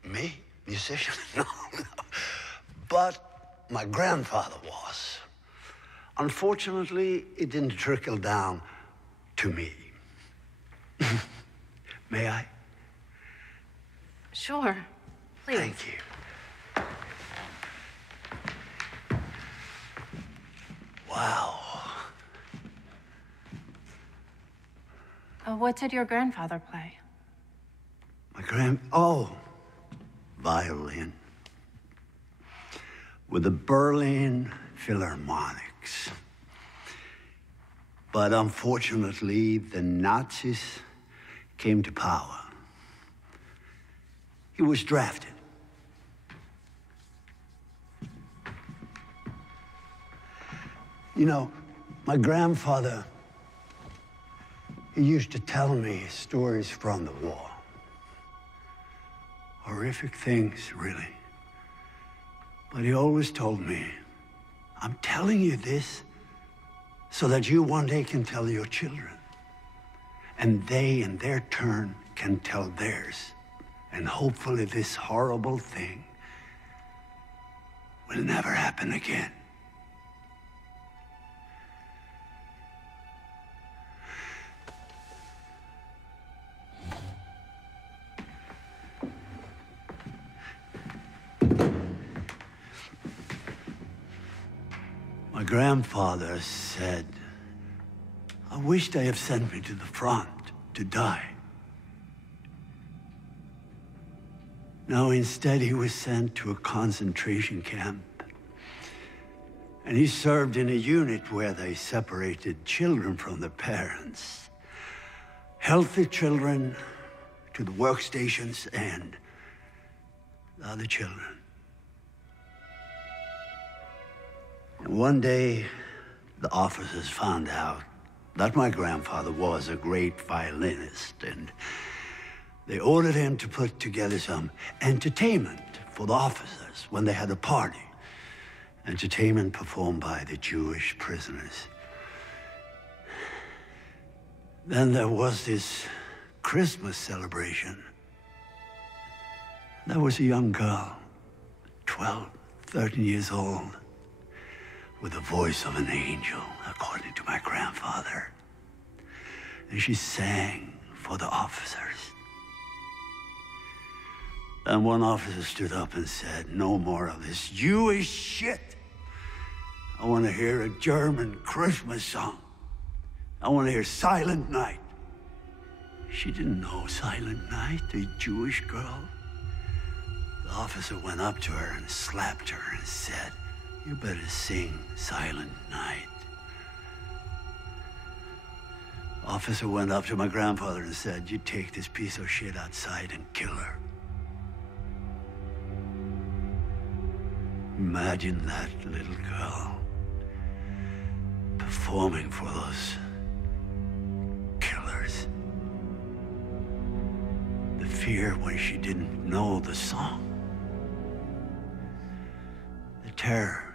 Me? Musician? No, no. But my grandfather was. Unfortunately, it didn't trickle down to me. May I? Sure. Please. Thank you. Wow. What did your grandfather play? Oh, violin. With the Berlin Philharmonics. But unfortunately, the Nazis came to power. He was drafted. You know, my grandfather, he used to tell me stories from the war. Horrific things, really. But he always told me, I'm telling you this so that you one day can tell your children. And they, in their turn, can tell theirs. And hopefully this horrible thing will never happen again. My grandfather said, I wish they had sent me to the front to die. No, instead he was sent to a concentration camp. And he served in a unit where they separated children from their parents. Healthy children to the workstations and the other children. And one day, the officers found out that my grandfather was a great violinist, and they ordered him to put together some entertainment for the officers when they had a party. Entertainment performed by the Jewish prisoners. Then there was this Christmas celebration. There was a young girl, 12, 13 years old, with the voice of an angel, according to my grandfather. And she sang for the officers. Then one officer stood up and said, "No more of this Jewish shit. I want to hear a German Christmas song. I want to hear Silent Night." She didn't know Silent Night, a Jewish girl. The officer went up to her and slapped her and said, "You better sing Silent Night." The officer went up to my grandfather and said, "You take this piece of shit outside and kill her." Imagine that little girl performing for those killers. The fear when she didn't know the song. The terror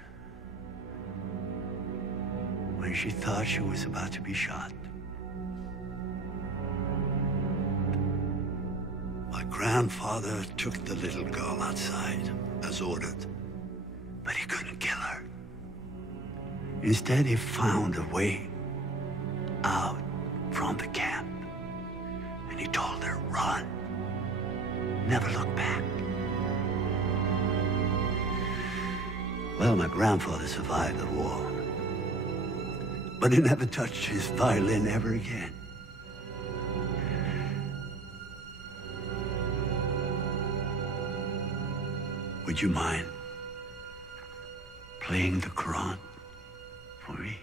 when she thought she was about to be shot. My grandfather took the little girl outside as ordered, but he couldn't kill her. Instead, he found a way out from the camp, and he told her, "Run, never look back." Well, my grandfather survived the war, but he never touched his violin ever again. Would you mind playing the Quran for me?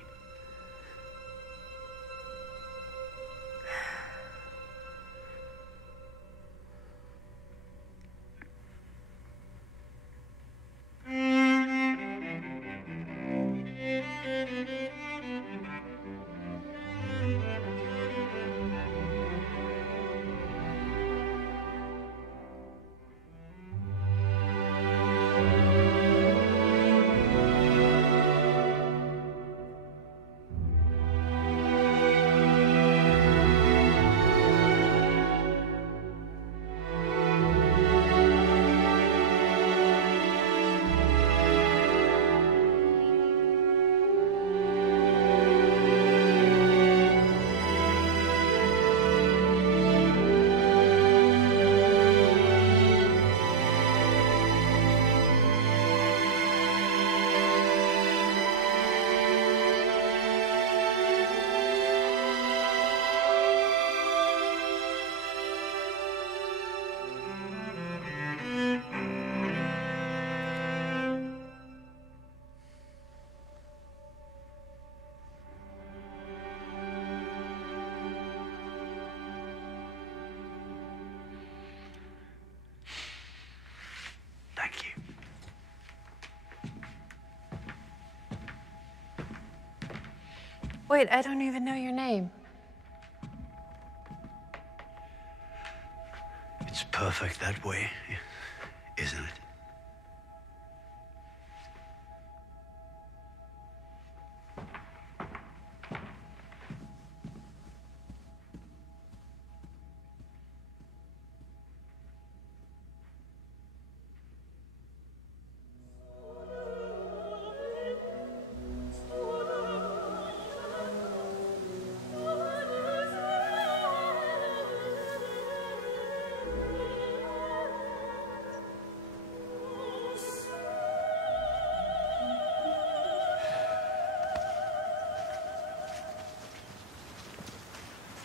Wait, I don't even know your name. It's perfect that way, isn't it?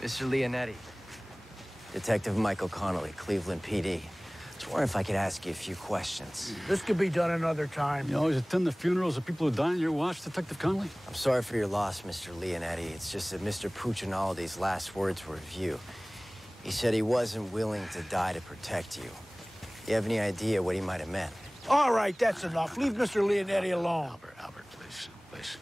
Mr. Leonetti. Detective Michael Connolly, Cleveland PD. was wondering if I could ask you a few questions. This could be done another time. You always attend the funerals of people who die on your watch, Detective Connolly? I'm sorry for your loss, Mr. Leonetti. It's just that Mr. Puccinaldi's last words were of you. He said he wasn't willing to die to protect you. You have any idea what he might have meant? All right, that's enough. Leave Mr. Leonetti alone. Albert, please, please.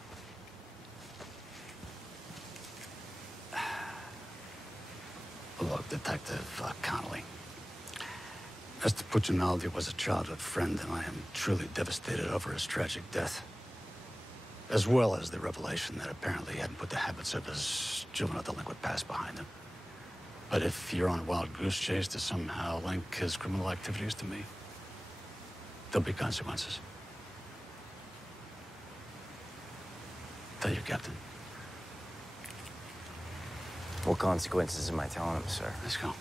Look, Detective Connolly. Mr. Puccinaldi was a childhood friend, and I am truly devastated over his tragic death. As well as the revelation that apparently he hadn't put the habits of his juvenile delinquent past behind him. But if you're on a wild goose chase to somehow link his criminal activities to me, there'll be consequences. Tell your captain. What consequences am I telling him, sir? Let's go.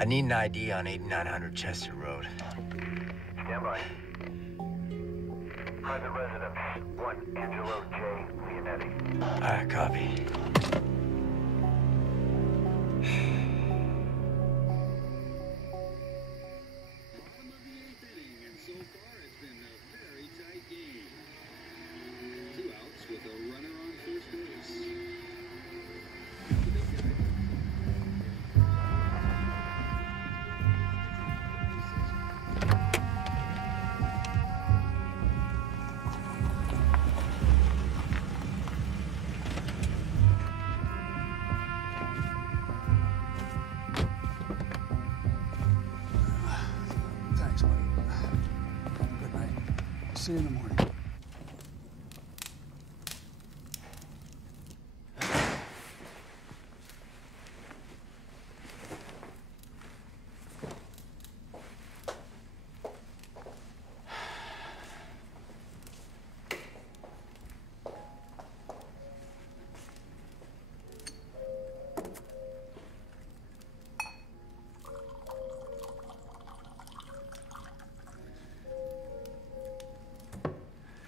I need an ID on 8900 Chester Road. Stand by. Private residence, 1 Angelo J. Leonetti. All right, copy. See you in the morning.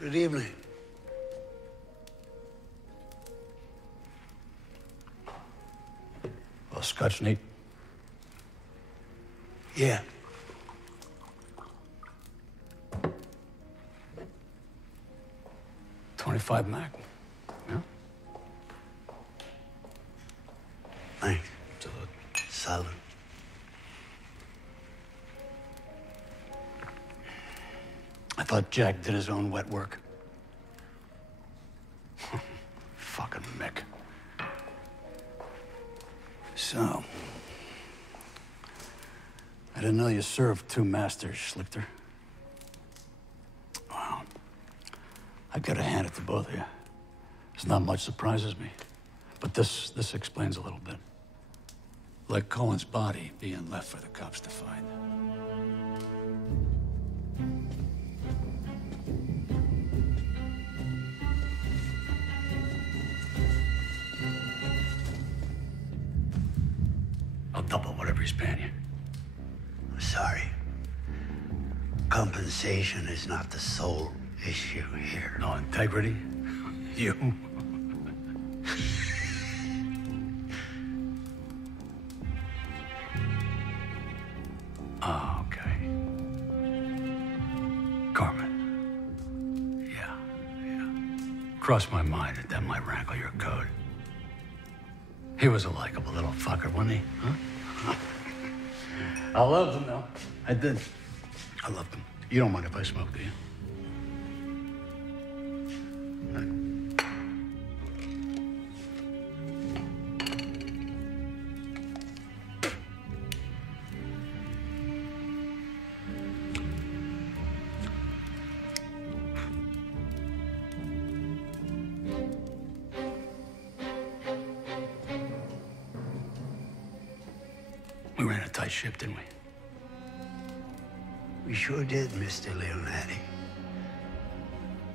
Good evening. Well, Scotch neat. Yeah. .25 Mac. Yeah. Thanks. Salad. I thought Jack did his own wet work. Fucking Mick. So, I didn't know you served two masters, Schlichter. Wow. I gotta hand it to both of you. There's not much surprises me, but this explains a little bit. Like Cohen's body being left for the cops to find. I'll double whatever he's paying you. I'm sorry. Compensation is not the sole issue here. No integrity? You? Oh, okay. Carmen. Yeah. Crossed my mind that might rankle your code. He was a likable little fucker, wasn't he? Huh? I loved him, though. I did. I loved him. You don't mind if I smoke, do you? We ran a tight ship, didn't we? We sure did, Mr. Leonardi.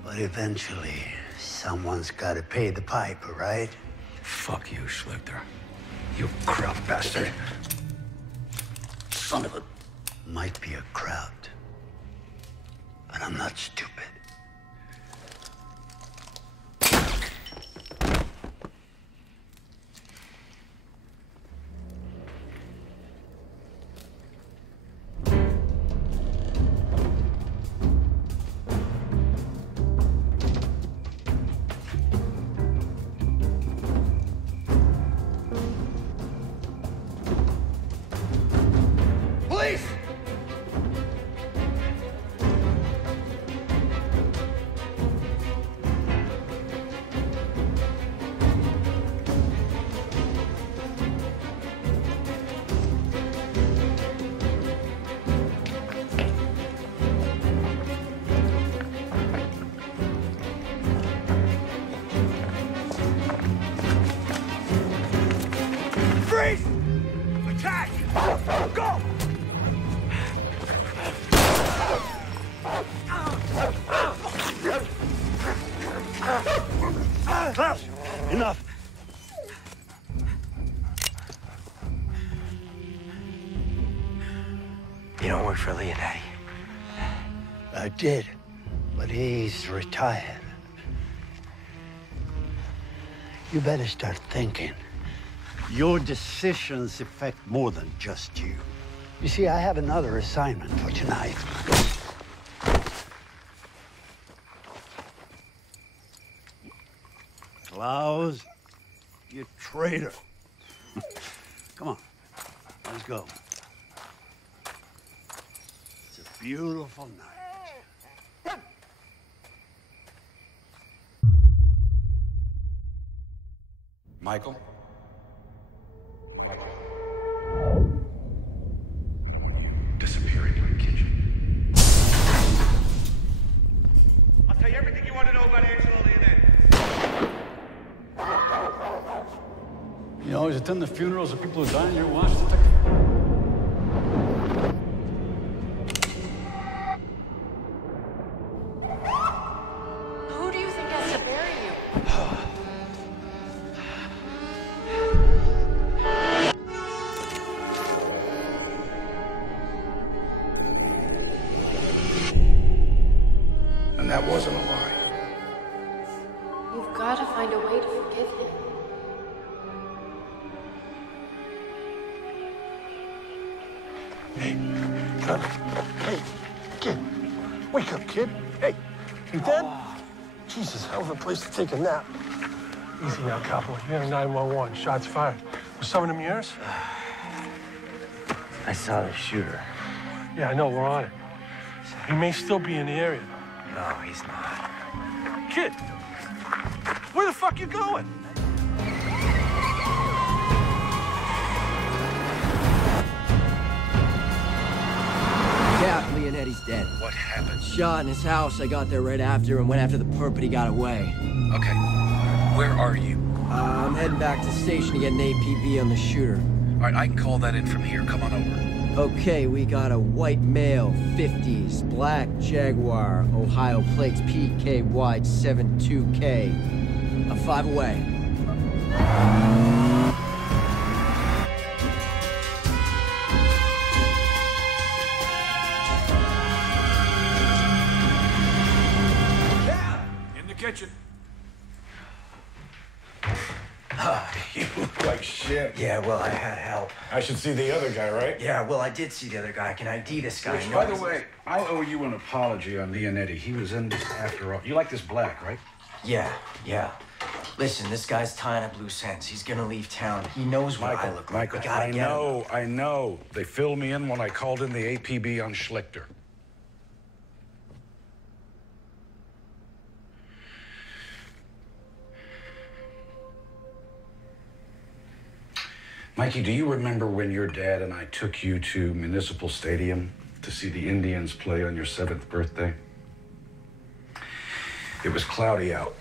But eventually, someone's got to pay the piper, right? Fuck you, Schlichter. You crowd bastard. Son of a... Might be a crowd, but I'm not stupid. Enough. You don't work for Leonardi. I did, but he's retired. You better start thinking. Your decisions affect more than just you. You see, I have another assignment for tonight. Klaus, you traitor. Come on, let's go. It's a beautiful night. Michael? Disappearing in the kitchen. I'll tell you everything you want to know about Angelo Leonardi. You always attend the funerals of people who die in your watch, Detective? Who do you think has to bury you? And that wasn't a lie. You've got to find a way to forgive him. Hey, come. Hey, kid. Wake up, kid. Hey, you dead? Jesus, hell of a place to take a nap. Easy now, Capo. You're in 911. Shots fired. Was some of them yours? I saw the shooter. Yeah, I know. We're on it. He may still be in the area. No, he's not. Kid, where the fuck you going? Cap, Leonardi's dead. What happened? Shot in his house. I got there right after and went after the perp, but he got away. Okay. Where are you? I'm heading back to the station to get an APB on the shooter. All All right, I can call that in from here. Come on over. Okay, we got a white male, 50s, black Jaguar, Ohio plates PKY 72K. A 5 away. In the kitchen. You look like shit. Yeah, well, I had help. I should see the other guy, right? Yeah, well, I did see the other guy. I can ID this guy. Which, by the way, I owe you an apology on Leonetti. He was in this after all. You like this black, right? Yeah. Listen, this guy's tying up loose ends. He's gonna leave town. He knows what I look like. Michael, I gotta I know. They filled me in when I called in the APB on Schlichter. Mikey, do you remember when your dad and I took you to Municipal Stadium to see the Indians play on your 7th birthday? It was cloudy out,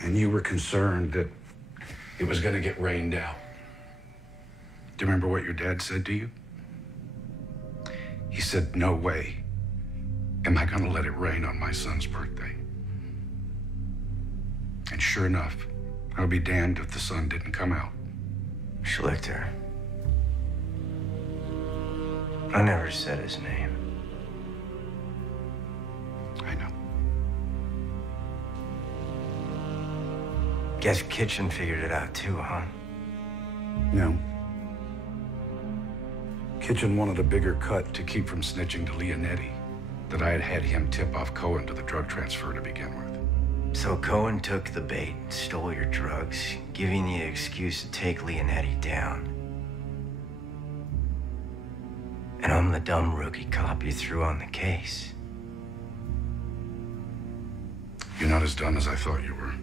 and you were concerned that it was going to get rained out. Do you remember what your dad said to you? He said, "No way am I going to let it rain on my son's birthday." And sure enough, I'll be damned if the sun didn't come out. Schlichter. I never said his name. I know. Guess Kitchen figured it out too, huh? No. Kitchen wanted a bigger cut to keep from snitching to Leonetti, that I had had him tip off Cohen to the drug transfer to begin with. So Cohen took the bait, stole your drugs, giving you the excuse to take Leonetti down. And I'm the dumb rookie cop you threw on the case. You're not as dumb as I thought you were.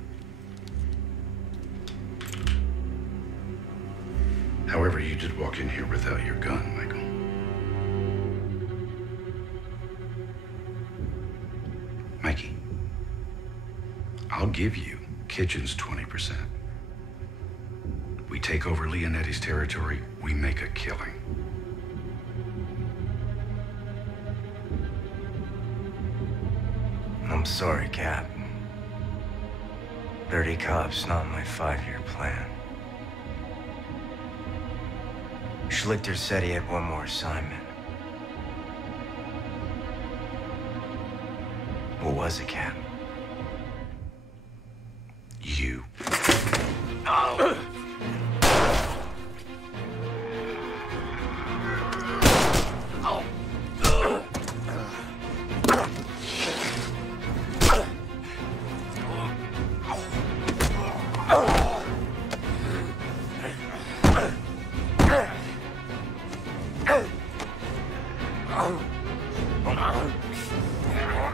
However, you did walk in here without your gun, Michael. Mikey, I'll give you Kitchen's 20%. We take over Leonetti's territory, we make a killing. I'm sorry, Cap. Dirty cop's not my 5-year plan. Schlichter said he had one more assignment. What was it, Cap? You. Oh!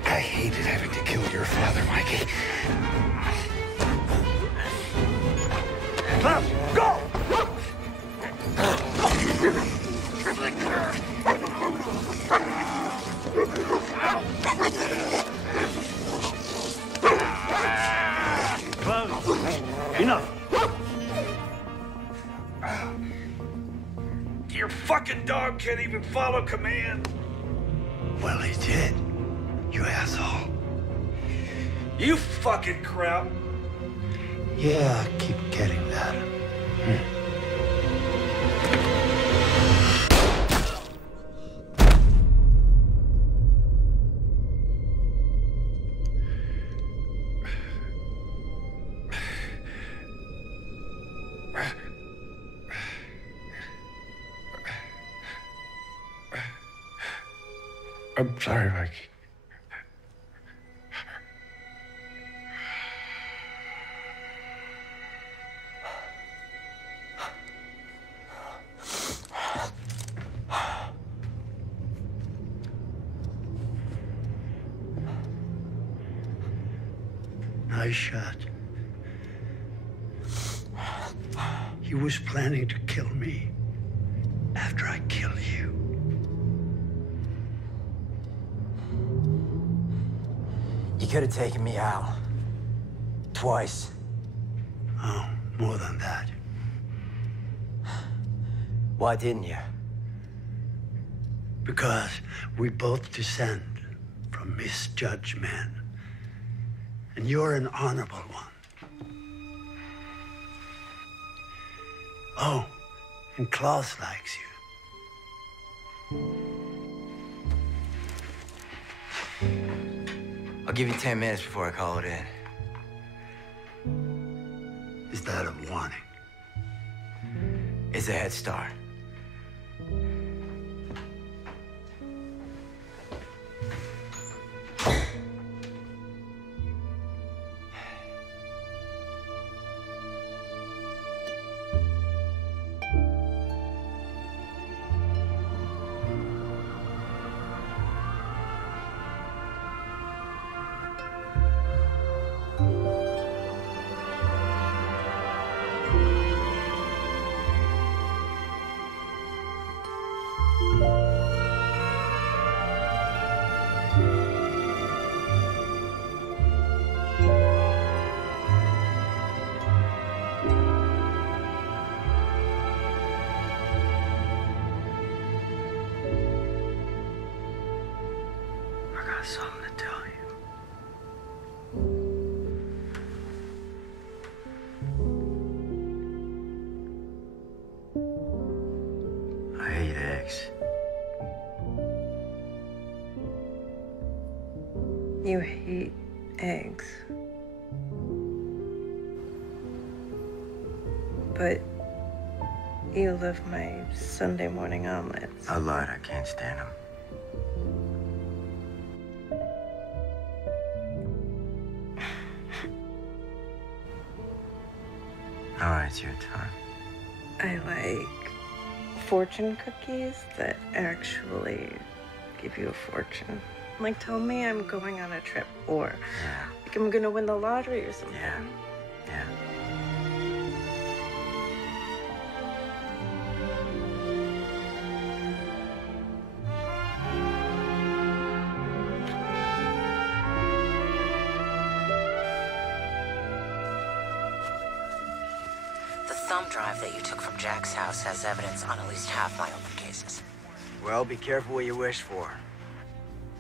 I hated having to kill your father, Mikey. Go! Enough. Your fucking dog can't even follow command. Well, he did. You asshole. You fucking crap. Yeah, I keep getting that. I'm sorry, Mikey. Nice shot. He was planning to kill me after I killed you. You could have taken me out. Twice. Oh, more than that. Why didn't you? Because we both descend from misjudged men. And you're an honorable one. Oh, and Klaus likes you. I'll give you 10 minutes before I call it in. Is that a warning? It's a head start. Something to tell you. I hate eggs. You hate eggs. But you love my Sunday morning omelets. I lied, I can't stand them. All right, it's your turn. I like fortune cookies that actually give you a fortune. Like, tell me I'm going on a trip, or like I'm gonna win the lottery or something. Yeah. Thumb drive that you took from Jack's house has evidence on at least half my open cases. Well, be careful what you wish for.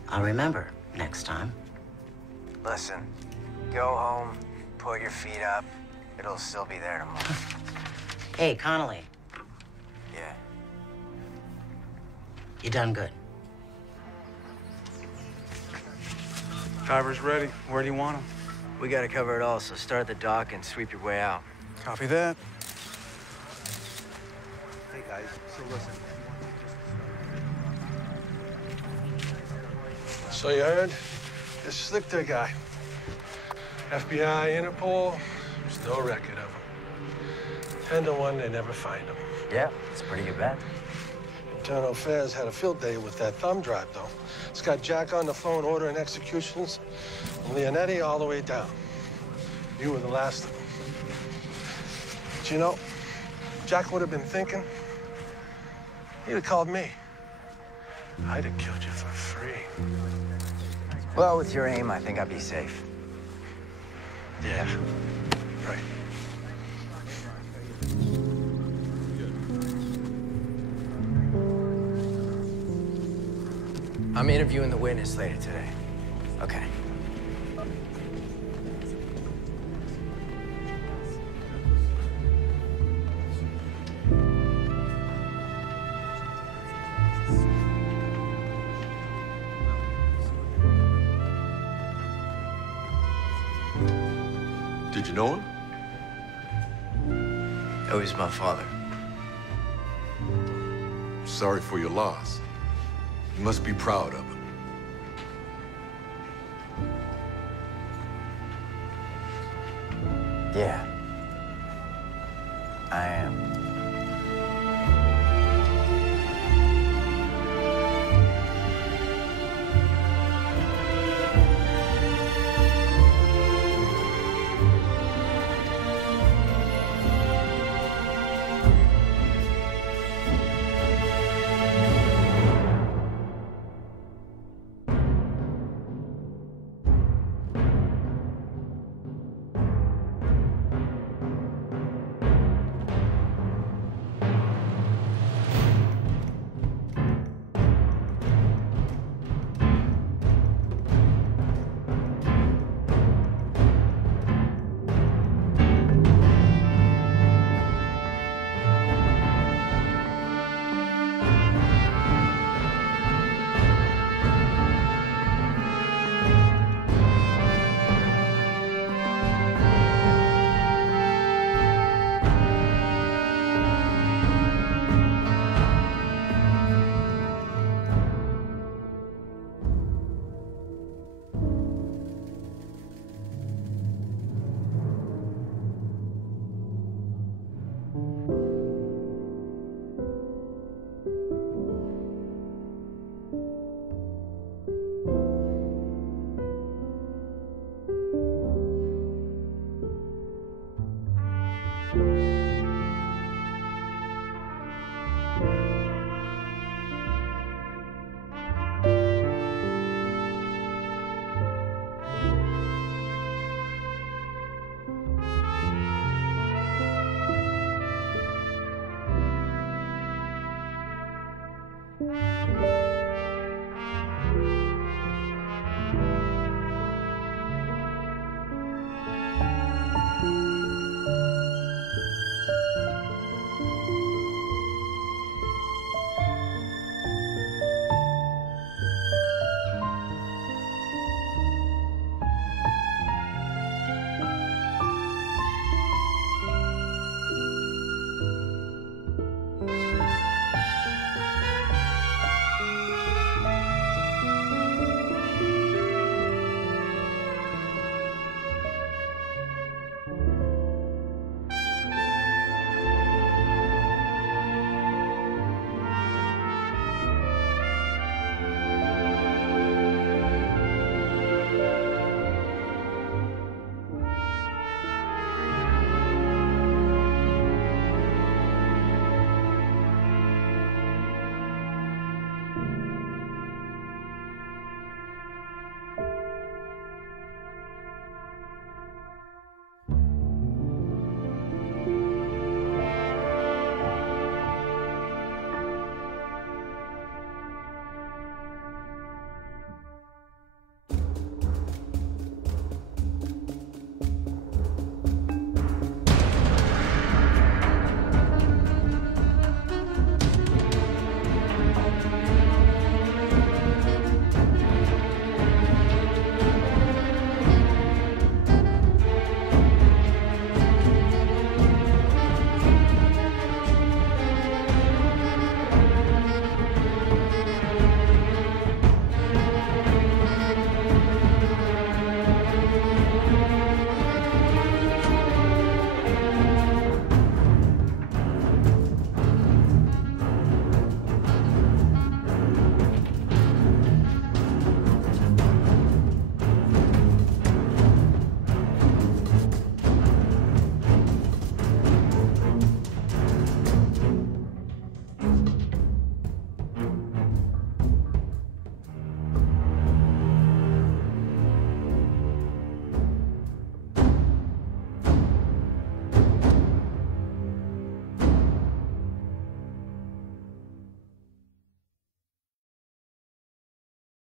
I'll remember next time. Listen, go home, put your feet up. It'll still be there tomorrow. Hey, Connolly. Yeah. You done good. Driver's ready. Where do you want him? We gotta cover it all, so start at the dock and sweep your way out. Copy that. Hey, guys, so listen. So you heard? This Slichter guy. FBI, Interpol, there's no record of him. 10 to 1, they never find him. Yeah, it's a pretty good bet. Internal Affairs had a field day with that thumb drive, though. It's got Jack on the phone ordering executions, and Leonetti all the way down. You were the last of them. But you know, Jack would have been thinking, he'd have called me. I'd have killed you for free. Well, with your aim, I think I'd be safe. Yeah, right. I'm interviewing the witness later today. Okay. Did you know him? Oh, he's my father. Sorry for your loss. You must be proud of him. Yeah. I am. Thank you.